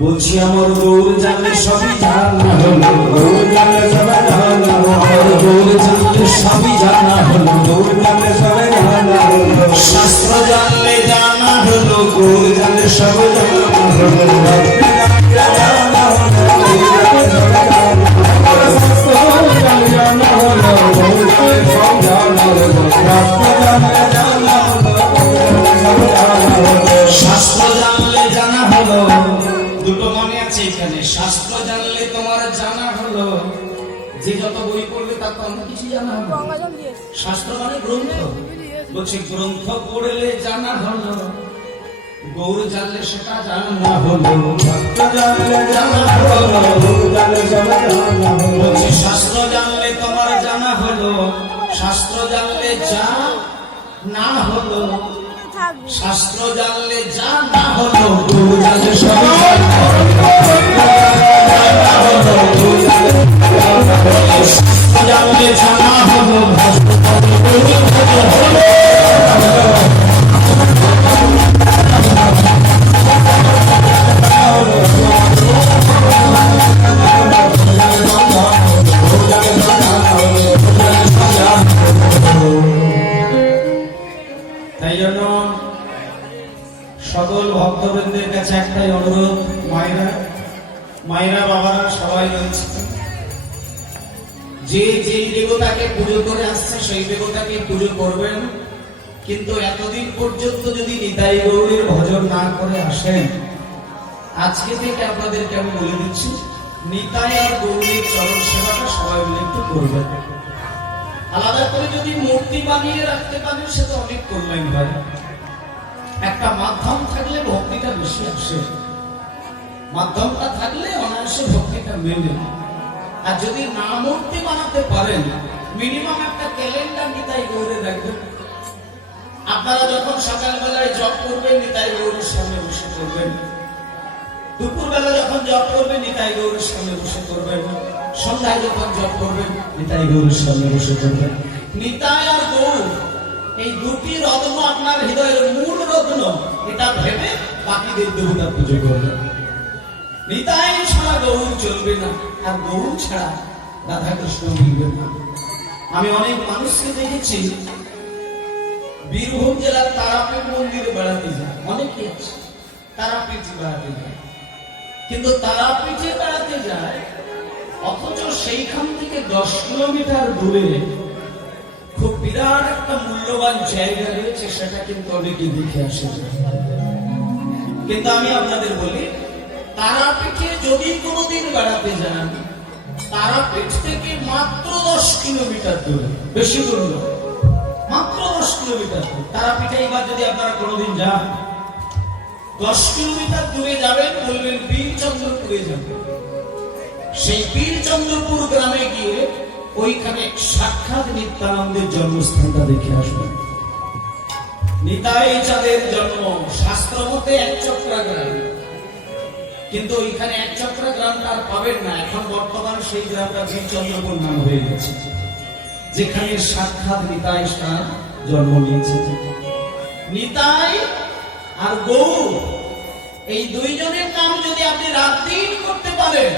বলছি আমার গৌর জানলে সবই জানা হলো, গৌর জানলে সবাই জানা হলো, গৌর জানলে সবই জানা হলো, গৌর জানলে সবাই জানা হলো, শাস্ত্র জানলে জানা হলো, গৌর জানলে সবাই জানা হলো, ভক্তি জানলে জানা হলো, গৌর জানলে সবাই জানা হলো, শাস্ত্র জানলে জানা হলো, গৌর জানলে সবাই জানা হলো, শাস্ত্র জানলে জানা হলো, শাস্ত্র জানলে জানা হলো। দুটো মনে আছে এখানে, শাস্ত্র জানলে তোমার জানা হলো, যে যত বই পড়বে তার তো অনেক কিছু জানা হলো। শাস্ত্র মানে গ্রন্থ, বলছে গ্রন্থ পড়লে জানা হলো, গৌর জানলে সেটা জানা হলো, ভক্ত জানলে জানা হলো, গৌর জানলে সেটা জানা হলো। বলছে শাস্ত্র জানলে তোমার জানা হলো, শাস্ত্র জানলে যা না হলো, শাস্ত্র জানলে যা না হলো, গৌর জানলে সবাই জানা হলো, শাস্ত্র জানলে জানা হলো, তাই জন্য সকল ভক্তবৃন্দের কাছে একটাই অনুরোধ, মায়েরা বাবারা সবাই রয়েছে, যে যেই দেবতাকে পুজো করে আসছে সেই দেবতাকে পুজো করবেন, কিন্তু এতদিন পর্যন্ত যদি নিতাই গৌরীর ভজন না করে আসেন, আজকে থেকে আপনাদেরকে আমি বলে দিচ্ছি, নিতাই আর গৌরীর চরণ সেবাটা সবাই মিলে একটু করবেন। আলাদা করে যদি মূর্তি বানিয়ে রাখতে পারেন সে তো অনেক করলেন ভাই, একটা মাধ্যম থাকলে ভক্তিটা বেশি আসে, মাধ্যমটা থাকলে অনায়াসে ভক্তিটা মেলে। আর যদি না মূর্তি বানাতে পারেন, মিনিমাম একটা ক্যালেন্ডার নিতাই গৌরে রাখবেন। আপনারা যখন সকালবেলায় জপ করবেন নিতাই গৌরের সামনে বসে করবেন, দুপুরবেলা যখন জপ করবেন নিতাই গৌরের সামনে বসে করবেন, সন্ধ্যায় যখন জপ করবেন নিতাই গৌরের সামনে বসে করবেন। নিতাই আর গৌর এই দুটি রত্ন আপনার হৃদয়ের মূল রত্ন, এটা ভেবে বাকিদের দেবতা পুজো করবেন। নিতাই ছাড়া গৌর চলবে না, আর গৌর ছাড়া রাধা কৃষ্ণ মিলবে না। আমি অনেক মানুষকে দেখেছি বীরভূম জেলার তারাপীঠ মন্দিরে বেড়াতে যায়, অনেকে আছে তারাপীঠ বেড়াতে যায়, কিন্তু তারাপীঠে বেড়াতে যায় অথচ সেইখান থেকে 10 কিলোমিটার দূরে খুব বিরাট একটা মূল্যবান জায়গা রয়েছে, সেটা কিন্তু অনেকে দেখে আসে। কিন্তু আমি আপনাদের বলি, তারাপীঠে যদি কোনোদিন বেড়াতে যান, তারাপীঠ থেকে মাত্র 10 কিলোমিটার দূরে, বেশি দূর নয়, মাত্র 10 কিলোমিটার দূরে তারাপীঠে। এবার যদি আপনারা কোনোদিন যান, 10 কিলোমিটার দূরে যাবেন, বলবেন বীরচন্দ্রপুরে যাবেন। সেই বীরচন্দ্রপুর গ্রামে গিয়ে ওইখানে সাক্ষাৎ নিত্যানন্দের জন্মস্থানটা দেখে আসবেন। নিতাই চাঁদের জন্ম শাস্ত্র মতে 1 চক্রা গ্রাম, কিন্তু ওইখানে 1 চক্রা গ্রামটা আর পাবেন না। এখন বর্তমান সেই গ্রামটা বীরচন্দ্রপুর নাম হয়ে গেছে, যেখানে সাক্ষাৎ নিতাই স্থান জন্ম নিয়েছে। নিতাই আর গৌর এই দুইজনের নাম যদি আপনি রাত দিন করতে পারেন,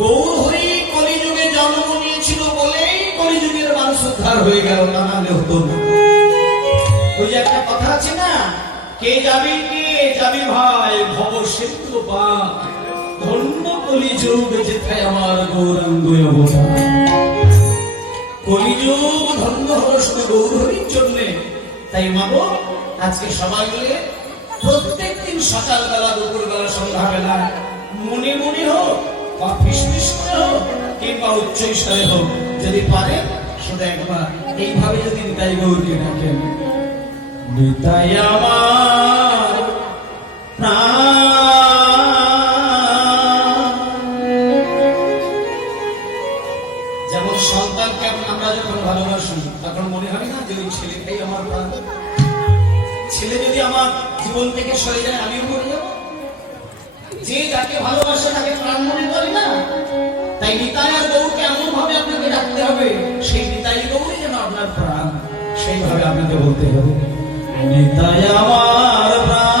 গৌর হরি কলিযুগে জন্ম নিয়েছিল বলেই কলিযুগের মানুষ উদ্ধার হয়ে গেল, তা নাহলে হতো না। ওই যে একটা কথা আছে না, কে যাবি ভাই ভব সিন্ধু পার, ধন্য কলিযুগ যেথায় আমার গৌরাঙ্গ অবতার। কলিযুগ ধন্য হলো শুধু গৌর হরির জন্যে। তাই মাগো, আজকে সবাই মিলে প্রত্যেক দিন সকালবেলা, দুপুরবেলা, সন্ধ্যাবেলা মনে মনে হোক বা ফিসফিস করে হোক কিংবা উচ্চৈঃস্বরে হোক, যদি পারে শুধু একবার এইভাবে যদি নিতাই গৌরকে ডাকেন, নিতাই আমার প্রাণ। যেমন সন্তানকে আমরা যখন ভালোবাসি তখন মনে হয় না যে ওই ছেলেটাই আমার প্রাণ, ছেলে যদি আমার জীবন থেকে সরে যায় আমিও মরে যাব। যে যাকে ভালোবাসে তাকে প্রাণ মনে করে না। তাই নিতাই আর গৌরকে এমন ভাবে আপনাকে ডাকতে হবে, সেই নিতাই গৌরই যেন আপনার প্রাণ, সেইভাবে আপনাকে বলতে হবে, নিতাই আমার প্রাণ,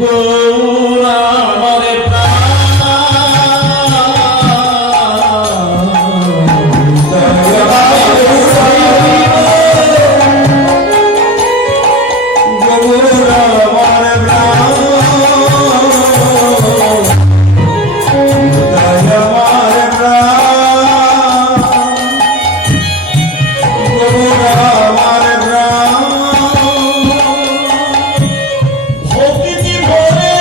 গৌর আমার প্রাণ। ভক্তি ভরে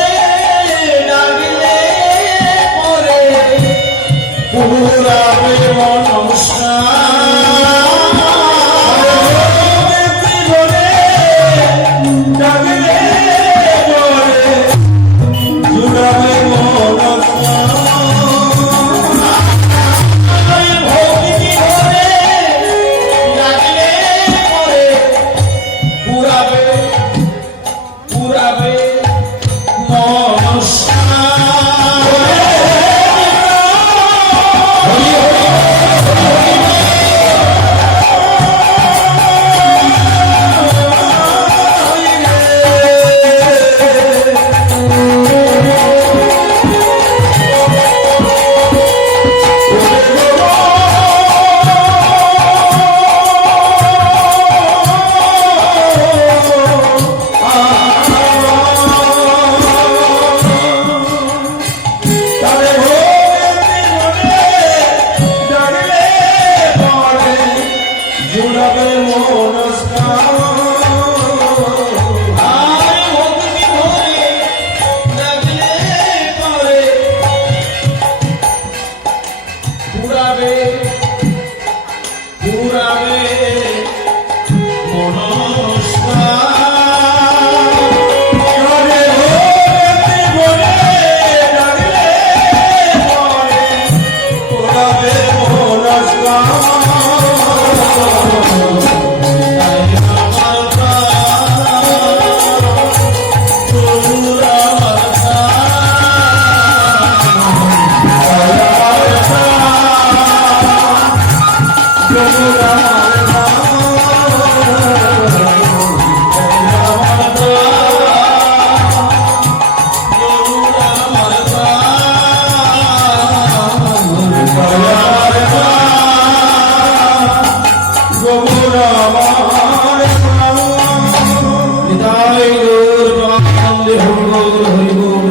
হরি বল হরি বল।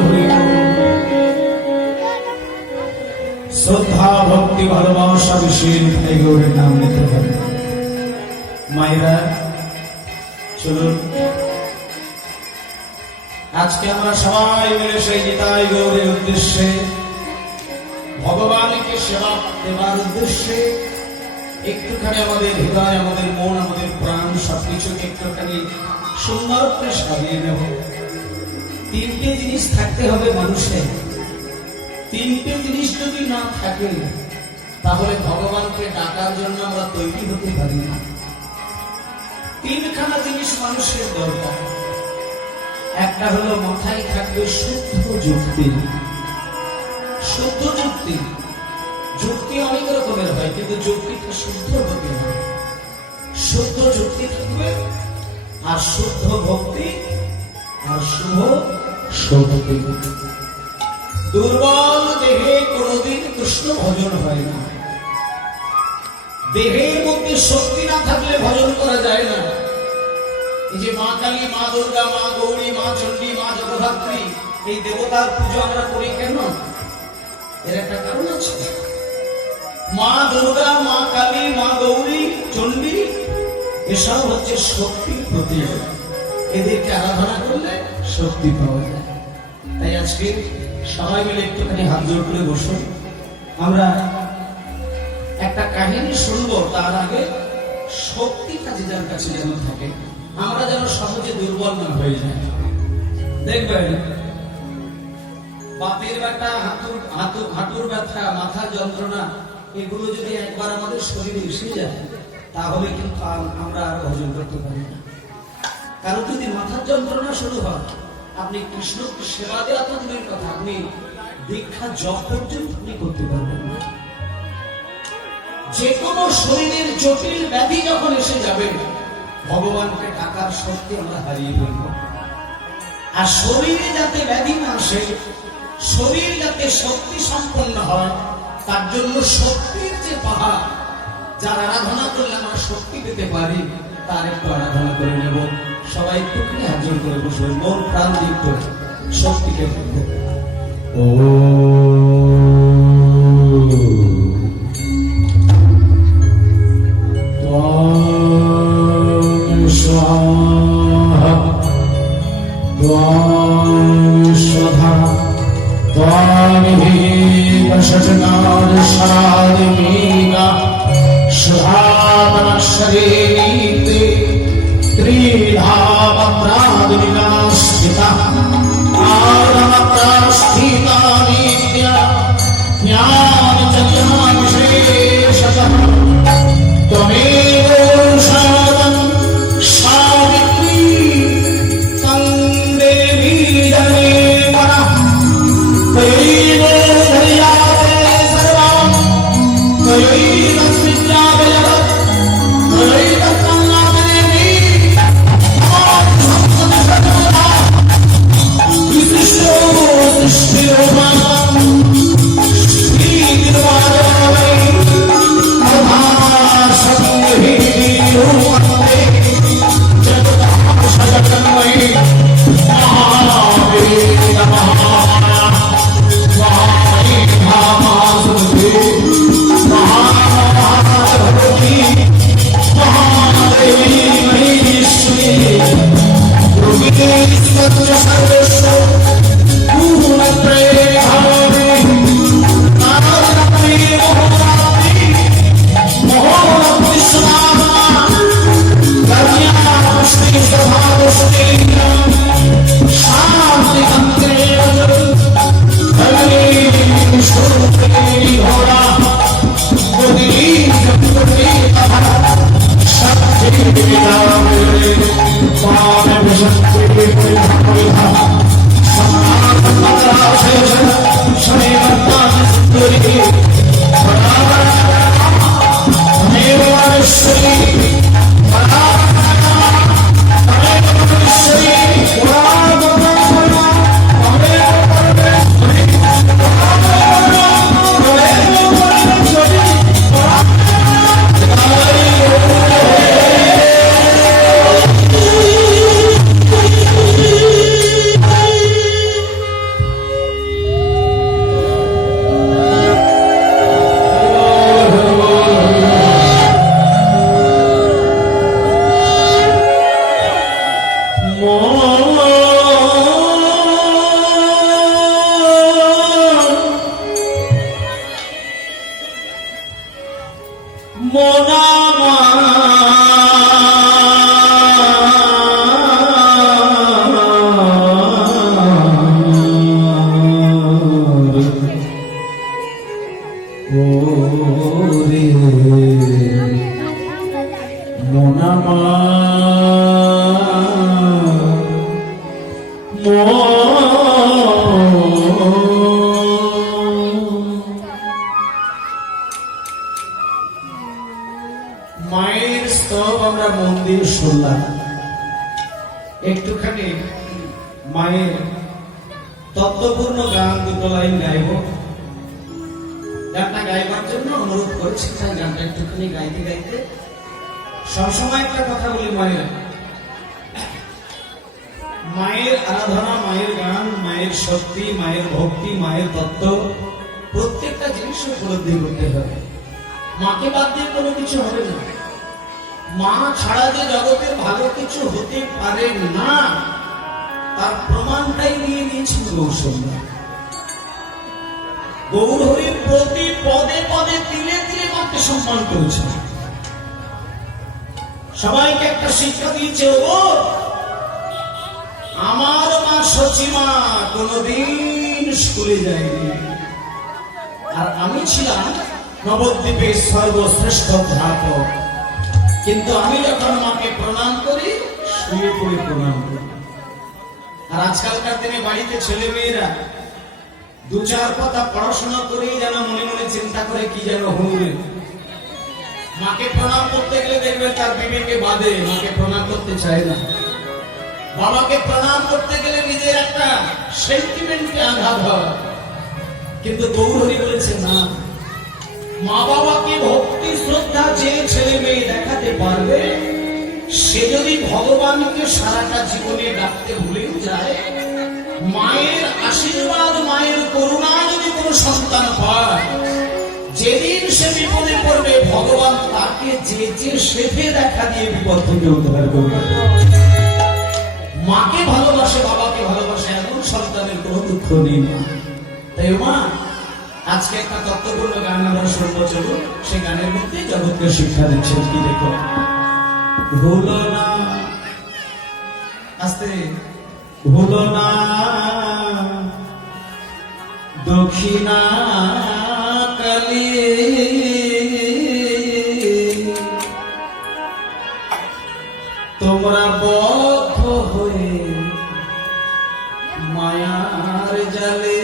শ্রদ্ধা ভক্তি ভালোবাসা বিশেষ ভাই গৌরের নাম নিতে হবে। মায়েরা চলুন, আজকে আমরা সবাই মিলে সেই নিতাই গৌরের উদ্দেশ্যে, ভগবানকে সেবা দেবার উদ্দেশ্যে একটুখানি আমাদের হৃদয়, আমাদের মন, আমাদের প্রাণ সবকিছুকে একটুখানি সুন্দর করে সাজিয়ে নেব। তিনটে জিনিস থাকতে হবে মানুষের। তিনটে জিনিস যদি না থাকে তাহলে ভগবানকে ডাকার জন্য আমরা তৈরি হতে পারি না। তিনখানা জিনিস মানুষের দরকার। একটা হলো মাথায় থাকবে শুদ্ধ যুক্তি। শুদ্ধ যুক্তি, যুক্তি অনেক রকমের হয়, কিন্তু যুক্তিটা শুদ্ধ হতে হয়। শুদ্ধ যুক্তি থাকবে, আর শুদ্ধ ভক্তি, আর শুভ শক্তি। দুর্বল দেহে কোনদিন কৃষ্ণ ভজন হয় না। দেহের মধ্যে শক্তি না থাকলে ভজন করা যায় না। এই যে মা কালী, মা দুর্গা, মা গৌরী, মা চণ্ডী, মা জগদ্ধাত্রী, এই দেবতার পুজো আমরা করি কেন? এর একটা কারণ আছে। মা দুর্গা, মা কালী, মা গৌরী, চণ্ডী এসব হচ্ছে শক্তির প্রতীক। এদেরকে আরাধনা করলে শক্তি পাওয়া যায়। তাই আজকে সবাই মিলে একটুখানি হাত জোর করে বসুন। আমরা একটা কাহিনী শুনবো, তার আগে শক্তিটা যে যার কাছে যেন থাকে, আমরা যেন সহজে দুর্বল না হয়ে যায়। দেখবেন বাতের ব্যথা, হাঁটুর ব্যথা, মাথার যন্ত্রণা, এগুলো যদি একবার আমাদের শরীরে এসে যায় তাহলে কিন্তু আমরা আর ভজন করতে পারি না। কারণ যদি মাথার যন্ত্রণা শুরু হয়, আপনি কৃষ্ণকে সেবা দেওয়া তো দূরের কথা, আপনি দীক্ষা জপ পর্যন্ত আপনি করতে পারবেন না। যে কোনো শরীরের জটিল ব্যাধি যখন এসে যাবে, ভগবানকে ডাকার শক্তি আমরা হারিয়ে ফেলব। আর শরীরে যাতে ব্যাধি না আসে, শরীর যাতে শক্তি সম্পন্ন হয়, তার জন্য শক্তির যে পাহাড়, যার আরাধনা করলে আমরা শক্তি পেতে পারি, তার একটু আরাধনা করে নেব। সবাই একটু হাজির করে বসে মন প্রাণ দীপ্ত শক্তিকে দেখব। ও Hare মায়ের স্তব আমরা মন দিয়ে শুনলাম, একটুখানি মায়ের তত্ত্বপূর্ণ গান দুটো লাইন গাইব। গানটা গাইবার জন্য অনুরোধ করেছি, তাই গানটা একটুখানি গাইতে গাইতে সবসময় একটা কথা বলি, মায়ের আরাধনা, মায়ের গান, মায়ের শক্তি, মায়ের ভক্তি, মায়ের তত্ত্ব প্রত্যেকটা জিনিস উপলব্ধি করতে হবে। মাকে বাদ দিয়ে কোনো কিছু হবে না। মা ছাড়া যে জগতে ভালো কিছু হতে পারে না, তার প্রমাণটাই নিয়ে নিয়েছিল গৌরসুন্দর। গৌরহরির প্রতি পদে পদে তিলে তিলে মাকে সম্মান করেছে, সবাইকে একটা শিক্ষা দিয়েছে। ও আমার মা সচিমা কোনদিন স্কুলে যায়নি, আর আমি ছিলাম নবদ্বীপের সর্বশ্রেষ্ঠ অধ্যাপক, কিন্তু আমি যখন মাকে প্রণাম করি শুয়ে পড়ে প্রণাম করি। আর আজকালকার দিনে বাড়িতে ছেলে মেয়েরা দু চার কথা পড়াশোনা করেই যেন মনে মনে চিন্তা করে কি যেন হুড়ে। মাকে প্রণাম করতে গেলে দেখবে তার বিবেকে বাদে মাকে প্রণাম করতে চায় না। বাবাকে প্রণাম করতে গেলে নিজের একটা সেন্টিমেন্টে আঘাত হয়। কিন্তু গৌরহরি বলেছে না, মা বাবাকে ভক্তি শ্রদ্ধা যে ছেলে মেয়ে দেখাতে পারবে, সে যদি ভগবানকে সারাটা জীবনে ডাকতে ভুলেও যায়, মায়ের আশীর্বাদ মায়ের করুণা যদি কোনো সন্তান পায়, যেদিন সে বিপদে পড়বে ভগবান তাকে যে যে শেফে দেখা দিয়ে বিপদ থেকে উদ্ধার করবে। মাকে ভালোবাসে, বাবাকে ভালোবাসে, এমন সন্তানের কোনো দুঃখ নেই। তাই মা আজকে একটা তত্ত্বপূর্ণ গান আমরা শুনবো, চলুন সেই গানের মধ্যে জগৎকে শিক্ষা দিচ্ছে। কি দেখো, ভুলো না, আস্তে, ভুলো না দক্ষিণা কালী তোমরা বদ্ধ হয়ে মায়ার জালে,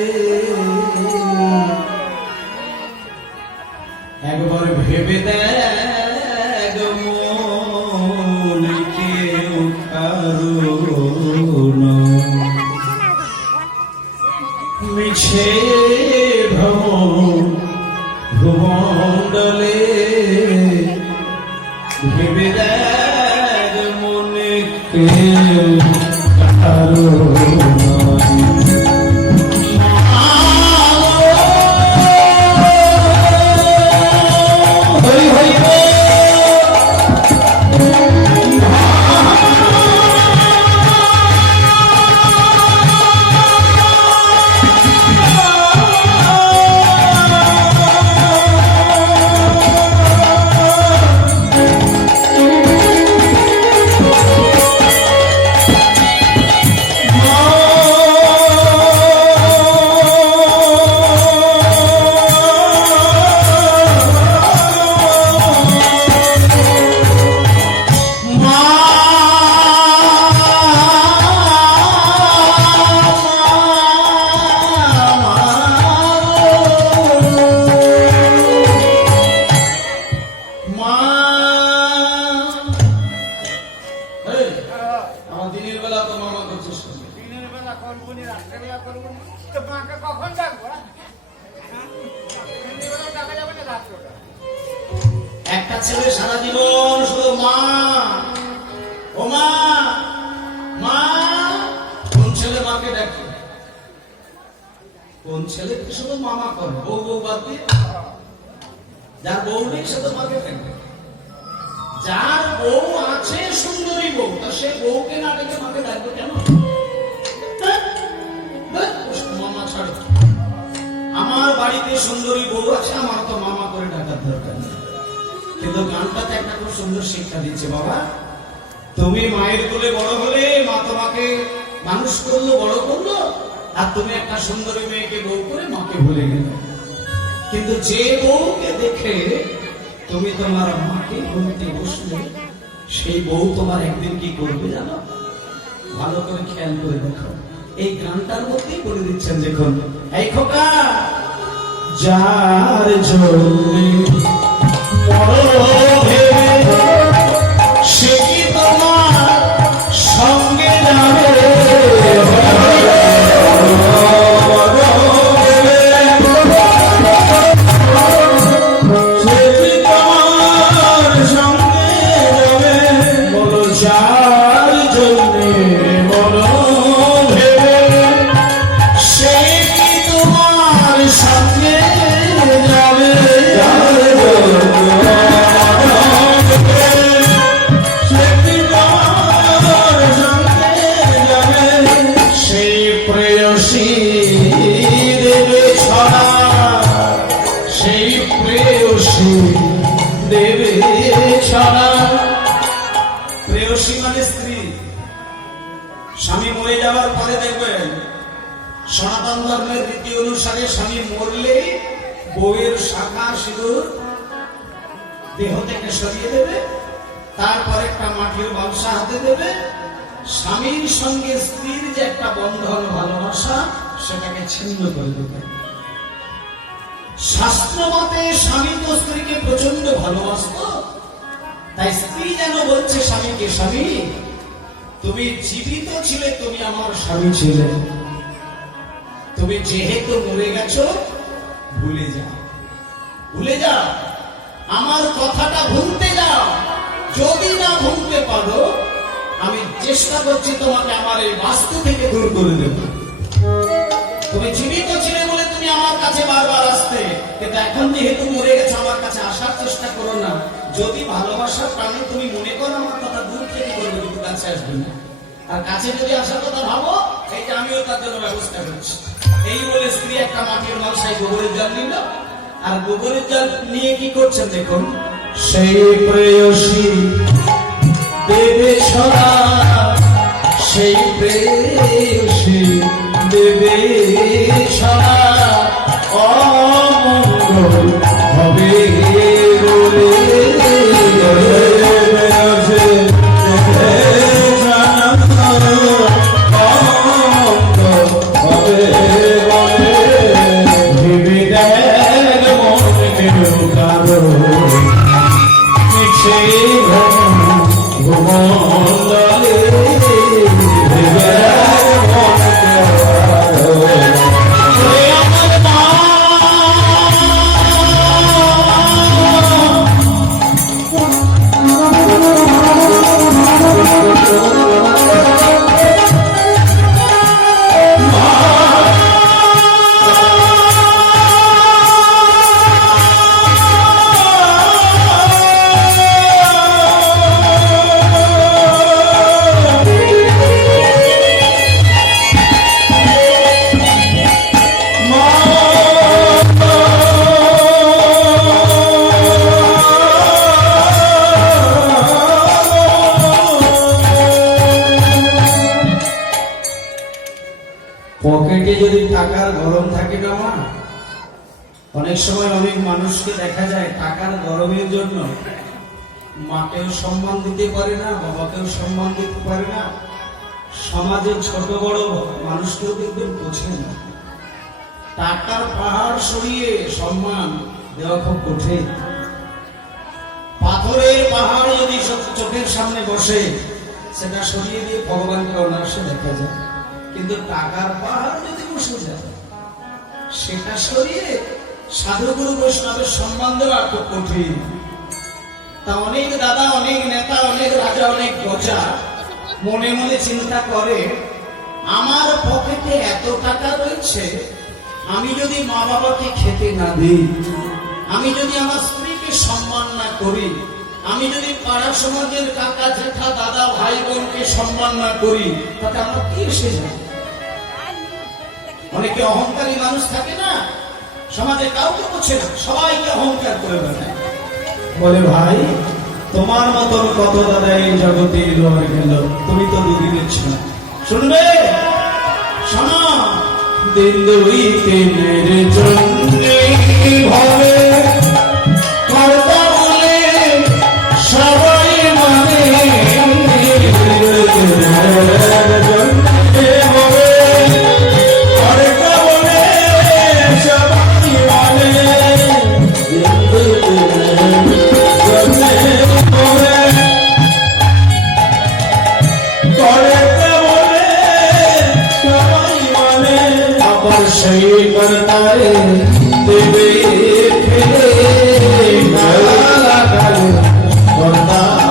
একবার ভেবে দেখ মন কেউ কারণ মিছে ভ্রমণ ভুবণ্ডলে, ভেবে দেখ মনে কেউ কারণ। একটা ছেলে সারা জীবন শুধু মা, ও মা, মা, কোন ছেলে মাকে ডাকে? কোন ছেলে শুধু মামা করে? বউ বউ বাদ দিয়ে, যার বউ নেই সে তো মাকে ডাকবে। যার বউ আছে সুন্দরী বউ, তা সে বউকে না ডেকে মাকে ডাকবে কেন? মামা ছাড়ো, আমার বাড়িতে সুন্দরী বউ আছে, আমার তো মামা করে ডাকার দরকার নেই। কিন্তু গানটাতে একটা খুব সুন্দর শিক্ষা দিচ্ছে, বাবা তুমি মায়ের কোলে বড় হলে, মা তোমাকে মানুষ করলো, বড় করলো, আর তুমি একটা সুন্দরী মেয়েকে বউ করে মাকে ভুলে গেলে। কিন্তু যে বউকে দেখে তুমি তোমার মাকে ভুলতে বসলে, সেই বউ তোমার একদিন কি করবে জানো? ভালো করে খেয়াল করে দেখো। এই গানটার মধ্যেই বলে দিচ্ছেন দেখুন, এই খোকা যার জন্যে মরো ভেবে সে কি তোমার সঙ্গে যাবে দেবে ছাড়া। প্রেয়সী মানে স্ত্রী। স্বামী মরে যাওয়ার পরে দেখবেন সনাতন ধর্মের রীতি অনুসারে স্বামী মরলেই বউয়ের শাখা সিঁদুর দেহ থেকে সরিয়ে দেবে, তারপর একটা মাটির বালসা হাতে দেবে, স্বামীর সঙ্গে স্ত্রীর যে একটা বন্ধন ভালোবাসা সেটাকে ছিন্ন করে দেবে। শাস্ত্র মতে স্বামী তো স্ত্রীকে প্রচন্ড ভালোবাসত, তাই স্ত্রী যেন বলছে স্বামীকে, স্বামী তুমি জীবিত ছিলে তুমি আমার স্বামী ছিলে, তুমি যেহেতু মরে গেছো ভুলে যাও, ভুলে যাও, আমার কথাটা ভুলতে যাও। যদি না ভুলতে পারো আমি চেষ্টা করছি তোমাকে আমার এই বাস্তু থেকে দূর করে দেব। তুমি জীবিত ছিলে বলে তুমি আমার কাছে বারবার আসতে, কিন্তু এখন যেহেতু মরে গেছো আমার কাছে আসার চেষ্টা করো না। যদি ভালোবাসার প্রাণে তুমি মনে করো আমার কথা দূর থেকে করবে, কিন্তু কাছে আসবে না। আর কাছে যদি আসার কথা ভাবো, এই যে আমিও তার জন্য ব্যবস্থা করছি। এই বলে স্ত্রী একটা মাটির মালসায় গোবরের জল নিল, আর গোবরের জল নিয়ে কি করছেন দেখুন, সেই প্রেয়সী দেবে ছড়া, সেই প্রেয়সী দেবে ছড়া, অমঙ্গল হবে বলে পকেটে যদি টাকার গরম থাকে না মা, অনেক সময় অনেক মানুষকে দেখা যায় টাকার গরমের জন্য মাকেও সম্মান দিতে পারে না, বাবাকেও সম্মান দিতে পারে না, সমাজের ছোট বড় মানুষকেও দেখবেন বোঝে না। টাকার পাহাড় সরিয়ে সম্মান দেওয়া খুব কঠিন। পাথরের পাহাড় যদি চোখের সামনে বসে সেটা সরিয়ে দিয়ে ভগবানকে অনায়াসে দেখা যায়, কিন্তু টাকার পাহাড় যদি বসে যায় সেটা সরিয়ে সাধুগুরু বৈষ্ণবের সম্মান দেওয়া খুব কঠিন। তা অনেক দাদা, অনেক নেতা, অনেক রাজা, অনেক প্রজা মনে মনে চিন্তা করে আমার পকেটে এত টাকা রয়েছে, আমি যদি মা বাবাকে খেতে না দিই, আমি যদি আমার স্ত্রীকে সম্মান না করি, আমি যদি পাড়া সমাজের কাকা জেঠা দাদা ভাই বোনকে সম্মান না করি, তাতে আমার কি এসে যায়? অনেকে অহংকারী মানুষ থাকে না, সমাজে কাউকে বোঝে না, সবাইকে অহংকার করে বেড়ায়। বলে ভাই তোমার মতন কত দাদা এই জগতে এলো আর গেল, তুমি তো দুদিনের ছিল। শুনবে শোনো, দিন দুই তিনের জন্যে ভাবে কর্তা বলে সবাই মানে জন্যে হবে আর সেই করতারে দেবে ফেলে কালাকালে করতায়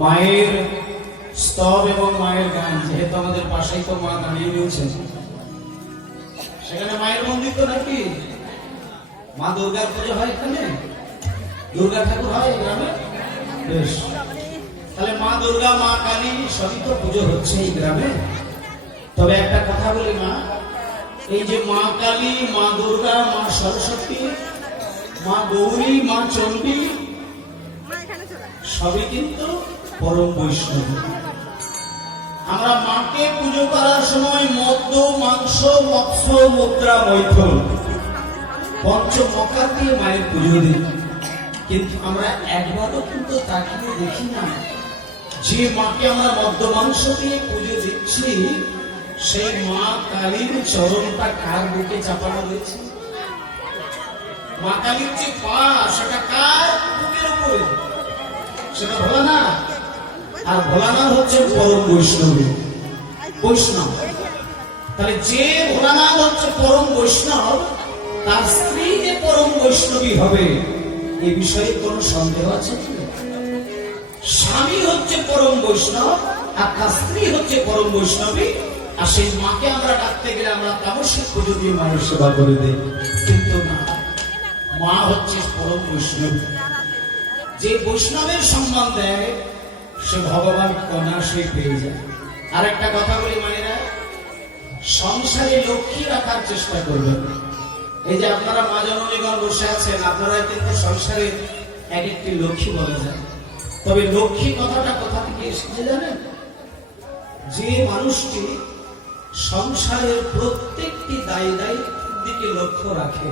মায়ের স্তব এবং মায়ের গান, যেহেতু আমাদের পাশেই তো মা দাঁড়িয়ে রয়েছে, সেখানে মায়ের মন্দির তো নাকি মা দুর্গার পুজো হয়, এখানে দুর্গা ঠাকুর হয় গ্রামে। বেশ, তাহলে মা দুর্গা মা কালী সবই তো পুজো হচ্ছে এই গ্রামে। তবে একটা কথা বলি মা, এই যে মা কালী, মা দুর্গা, মা সরস্বতী, মা গৌরী, মা চণ্ডী সবই কিন্তু পরম বৈষ্ণব। আমরা মাকে পুজো করার সময় মদ্য, মাংস, মৎস্য, মুদ্রা, মৈথুন পঞ্চমকার দিয়ে মায়ের পুজো দিই, কিন্তু আমরা একবারও কিন্তু তাকিয়ে দেখি না যে মাকে আমরা মদ্য মাংস দিয়ে পুজো দিচ্ছি সেই মা কালীর চরণটা কার বুকে চাপানো রয়েছে। মা কালীর যে পা সেটা কার বুকের উপরে, সেটা ভোলানাথ। আর ভোলানাথ হচ্ছে পরম বৈষ্ণবী, বৈষ্ণব। তাহলে যে ভোলানাথ হচ্ছে পরম বৈষ্ণব, তার স্ত্রী যে পরম বৈষ্ণবী হবে এ বিষয়ে কোন সন্দেহ আছে কি? স্বামী হচ্ছে পরম বৈষ্ণব আর তার স্ত্রী হচ্ছে পরম বৈষ্ণবী, আর সেই মাকে আমরা ডাকতে গেলে আমরা তামসিক পুজো দিয়ে মায়ের সেবা করে দিই, কিন্তু না, মা হচ্ছে পরম বৈষ্ণবী। যে বৈষ্ণবের সম্মান দেয় সে ভগবান অনায়াসে পেয়ে যায়। আর একটা কথা বলি মায়েরা, সংসারে লক্ষ্মী রাখার চেষ্টা করবেন। এই যে আপনারা মা জননীগণ বসে আছেন, আপনারা কিন্তু সংসারে এক একটি লক্ষ্মী বলা যায়। তবে লক্ষ্মী কথাটা কোথা থেকে এসেছে জানেন? যে মানুষটি সংসারের প্রত্যেকটি দায়ী দায়িত্বের দিকে লক্ষ্য রাখে,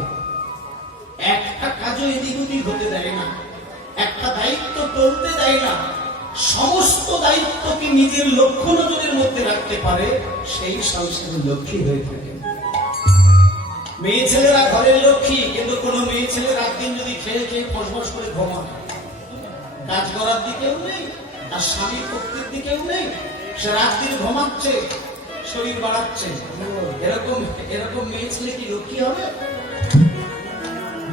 একটা কাজও এদিক ওদিক হতে দেয় না, একটা দায়িত্ব টলতে দেয় না, সমস্ত দায়িত্বকে নিজের লক্ষ্য নজরের মধ্যে রাখতে পারে, সেই সংসারের লক্ষ্মী হয়ে থাকে। মেয়ে ছেলেরা ঘরের লক্ষ্মী, কিন্তু কোন মেয়ে ছেলে রাত দিন যদি খেয়ে খেয়ে ফসফস করে ঘুমায়, কাজ করার দিকেও নেই আর স্বামীর ভক্তির দিকেও নেই, সে রাত দিন ঘুমাচ্ছে, শরীর বাড়াচ্ছে, এরকম এরকম মেয়ে ছেলে কি লক্ষ্মী হবে?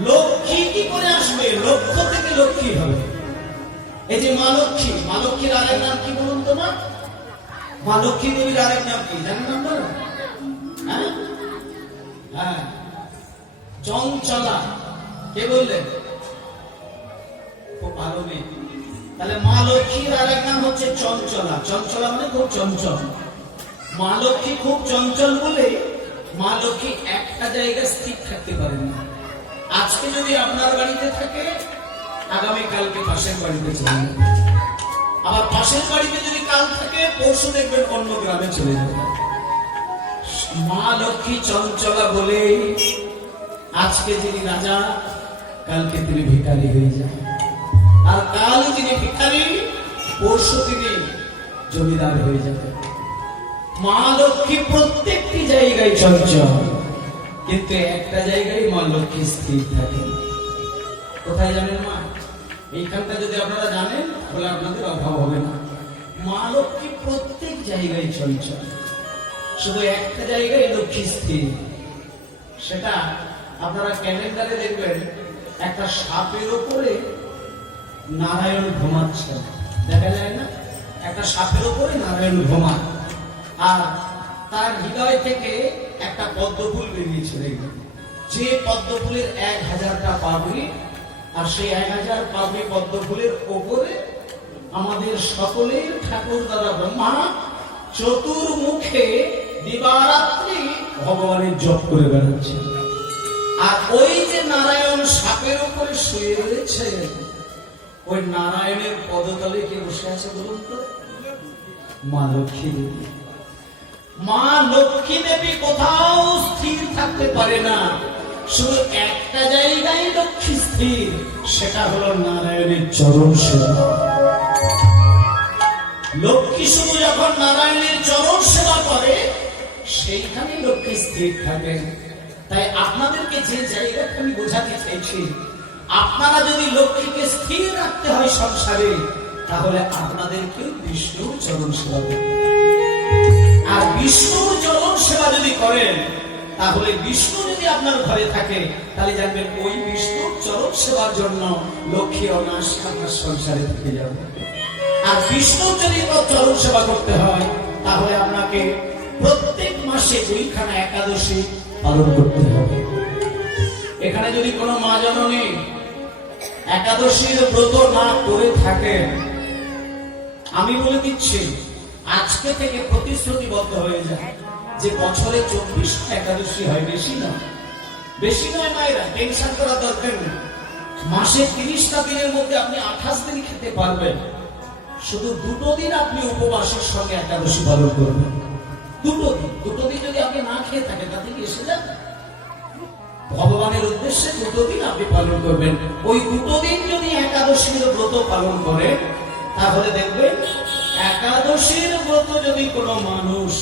লক্ষ্মী কি করে আসবে? লক্ষ্য থেকে লক্ষ্মী হবে। এই যে মা লক্ষ্মী, মা লক্ষ্মীর আরেক নাম কি বলুন তো? মা মা লক্ষ্মী দেবীর আরেক নাম কি জানেন আপনারা? হ্যাঁ হ্যাঁ, চঞ্চলা। কে বললেন? খুব ভালো মেয়ে। তাহলে মা লক্ষ্মীর আরেক নাম হচ্ছে চঞ্চলা। চঞ্চলা মানে খুব চঞ্চল। মা লক্ষ্মী খুব চঞ্চল বলে মা লক্ষ্মী একটা জায়গায় স্থির থাকতে পারেন না। আজকে যদি আপনার বাড়িতে থাকে, আগামী কালকে পাশের বাড়িতে চলে যাবে, আবার পাশের বাড়িতে যদি কাল থাকে, পরশু দেখবেন অন্য গ্রামে চলে যাবে। মা লক্ষ্মী চঞ্চলা বলে আজকে যিনি রাজা, কালকে তিনি ভিখারি হয়ে যায়, আর কাল যিনি ভিখারি, পরশু তিনি জমিদার হয়ে যাবে। মা লক্ষ্মী প্রত্যেকটি জায়গায় চঞ্চল, কিন্তু একটা জায়গায় মা লক্ষ্মী স্থির থাকে। কোথায় জানেন মা? এইখানটা যদি আপনারা জানেন তাহলে আপনাদের অভাব হবে না। মা লক্ষ্মী প্রত্যেক জায়গায় চঞ্চল, শুধু একটা জায়গায় লক্ষ্মী স্থির। সেটা আপনারা ক্যালেন্ডারে দেখবেন, একটা সাপের উপরে নারায়ণ ঘুমাচ্ছে, দেখা যায় না? একটা সাপের উপরে নারায়ণ ঘুমা, আর তার হৃদয় থেকে একটা পদ্মফুল বেরিয়েছে দেখবেন, যে পদ্মফুলের 1000টা পাপড়ি, আর সেই 1000 পাপড়ি পদ্মফুলের ওপরে আমাদের সকলের ঠাকুর দাদা ব্রহ্মা চতুর্মুখে দিবারাত্রি ভগবানের জপ করে বেড়াচ্ছে। আর ওই যে নারায়ণ সাপের উপরে শুয়ে রয়েছে, ওই নারায়ণের পদতলে কে বসে আছে বলুন তো? মা লক্ষ্মী দেবী। মা লক্ষ্মী দেবী কোথাও স্থির থাকতে পারে না, শুধু একটা জায়গায় লক্ষ্মী স্থির, সেটা হলো নারায়ণের চরণ সেবা। লক্ষ্মী শুধু যখন নারায়ণের চরণ সেবা করে সেইখানে লক্ষ্মী স্থির থাকেন। তাই আপনাদেরকে যে জায়গাটা আমি বোঝাতে চাইছি, আপনারা যদি লক্ষ্মীকে স্থির রাখতে হয় সংসারে, তাহলে আপনাদেরকেও বিষ্ণুর চরণ সেবা করতে হবে। আর বিষ্ণুর চরণ সেবা যদি করেন, তাহলে বিষ্ণু যদি আপনার ঘরে থাকে, তাহলে জানবেন ওই বিষ্ণুর চরণ সেবার জন্য লক্ষ্মী অনায়াসে আপনার সংসারে থেকে যাবে। আর বিষ্ণুর যদি চরণ সেবা করতে হয়, তাহলে আপনাকে প্রত্যেক মাসে 2খানা একাদশী পালন করতে হবে। এখানে যদি কোনো মা জননী একাদশীর ব্রত না করে থাকেন, আমি বলে দিচ্ছি আজকে থেকে প্রতিশ্রুতিবদ্ধ হয়ে যায় যে বছরে 24টা একাদশী হয়, বেশি নয়। বেশি নয় মায়েরা, টেনশন করার দরকার নেই। মাসে 30টা দিনের মধ্যে আপনি 28 দিন খেতে পারবেন। শুধু 2 দিন আপনি উপবাসের সঙ্গে একাদশী পালন করবেন। 2 দিন যদি আপনি না খেয়ে থাকেন, তাতে কি এসে যান? ভগবানের উদ্দেশ্যে 2 দিন আপনি পালন করবেন। ওই 2 দিন যদি একাদশীর ব্রত পালন করে, তাহলে দেখবেন একাদশীর ব্রত যদি কোনো মানুষ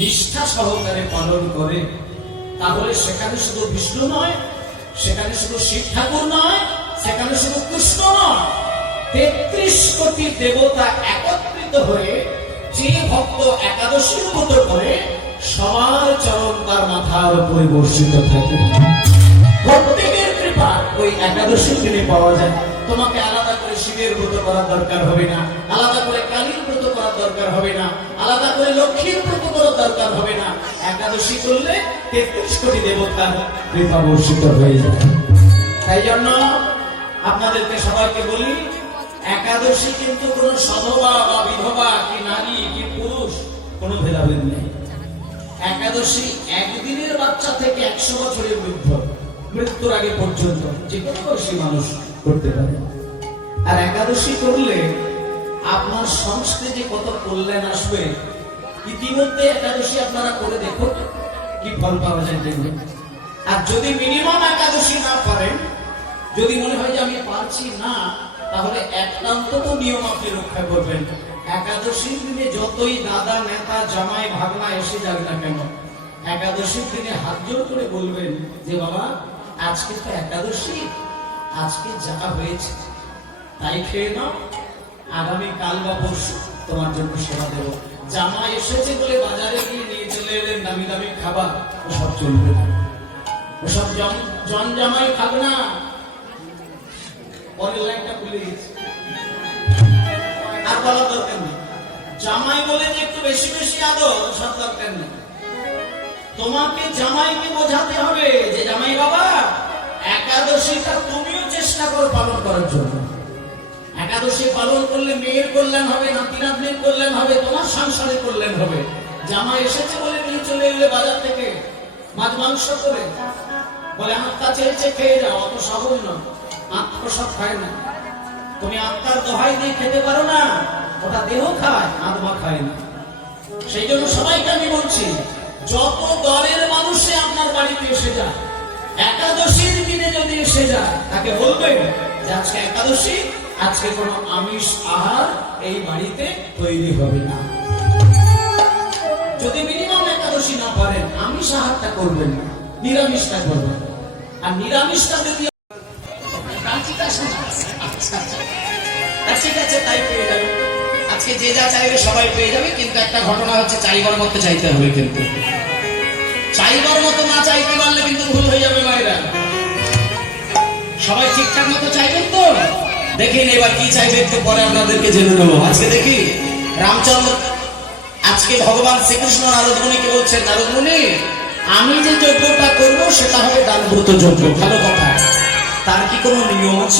নিষ্ঠা সহকারে পালন করে, তাহলে সেখানে শুধু বিষ্ণু নয়, সেখানে শুধু শিব ঠাকুর নয়, সেখানে শুধু কৃষ্ণ নয়, 33 কোটি দেবতা একত্রিত হয়ে যে ভক্ত একাদশীর ব্রত করে, সবার চরণ তার মাথার উপরে বর্ষিত থাকে। প্রত্যেকের কৃপা ওই একাদশীর দিনে পাওয়া যায়। তোমাকে আলাদা করে শিবের ব্রত করার দরকার হবে না, আলাদা করে কালীর ব্রত করার দরকার হবে না, আলাদা করে লক্ষ্মীর ব্রত করার দরকার হবে না। একাদশী করলে 33 কোটি দেবতার কৃপা বর্ষিত হয়ে যায়। তাই জন্য আপনাদেরকে সবাইকে বলি, একাদশী কিন্তু কোন সধবা বা বিধবা, কি নারী কি পুরুষ, কোনো ভেদাভেদ নেই। একাদশী একদিনের বাচ্চা থেকে 100 বছরের বৃদ্ধ, মৃত্যুর আগে পর্যন্ত যে কোনো বয়সী মানুষ করতে পারে। আর একাদশী করলে আপনার সংস্কৃতি কত কল্যাণ আসবে। ইতিমধ্যে একাদশী আপনারা করে দেখুন, কি ফল পাওয়া যায় দেখবেন। আর যদি মিনিমাম একাদশী না পারেন, যদি মনে হয় যে আমি পারছি না, তাহলে একটা অন্তত নিয়ম আপনি রক্ষা করবেন। একাদশীর দিনে যতই দাদা নেতা জামাই ভাগনা এসে যাবে না কেন, একাদশীর দিনে হাত জোর করে বলবেন যে বাবা, আজকে তো একাদশী, আজকে যা হয়েছে তাই খেয়ে নাও, আগামী কাল বা পরশু তোমার জন্য সেবা দেবো। জামাই এসেছে বলে বাজারে গিয়ে নিয়ে চলে এলেন দামি দামি খাবার, ওসব চলবে না। ওসব জন জামাই খাবে না। পরের লাইনটা ভুলে গেছি, আর বলার দরকার নেই। জামাই বলে যে একটু বেশি বেশি আদর, সব দরকার নেই। তোমাকে জামাইকে বোঝাতে হবে যে জামাই বাবা, একাদশীটা তুমিও চেষ্টা করো পালন করার জন্য। একাদশী পালন করলে মেয়ের কল্যাণ হবে, নাতি নাতনির কল্যাণ হবে, তোমার সংসারের কল্যাণ হবে। জামাই এসেছে বলে নিয়ে চলে এলে বাজার থেকে মাছ মাংস করে, বলে আত্মা চেয়েছে খেয়ে যাও, অত সহজ নয়। আত্মা সব খায় না। তুমি আত্মার দোহাই দিয়ে খেতে পারো না, ওটা দেহ খায়, আত্মা খায় না। সেই জন্য সবাইকে আমি বলছি, যত দলের মানুষে আপনার বাড়িতে এসে যায়, একাদশীর দিনে যদি এসে যায়, তাকে বলবেন যে আজকে একাদশী, আজকে কোনো আমিষ আহার এই বাড়িতে তৈরি হবে না। যদি মিনিমাম একাদশী না পারেন, আমিষ আহারটা করবেন না, নিরামিষটা করবেন। আর নিরামিষটা যদি ঠিক আছে তাই পেয়ে যাবে। আজকে যে যা চাইবে সবাই পেয়ে যাবে, কিন্তু একটা ঘটনা হচ্ছে, চাইবার মতো চাইতে হবে। কিন্তু চাইবার মতো না চাইতে পারলে কিন্তু ভুল হয়ে যাবে মায়েরা। সবাই ঠিকঠাক মতো চাইবেন তো? দেখেন এবার কি চাইবে, একটু পরে আপনাদেরকে জেনে নেবো। আজকে দেখি রামচন্দ্র, আজকে ভগবান শ্রীকৃষ্ণ নারদ মুনিকে বলছেন, নারদ মুনি, আমি যে যজ্ঞটা করবো সেটা হবে দানব্রত যজ্ঞ। ভালো কথা, তার কি কোনো নিয়ম আছে?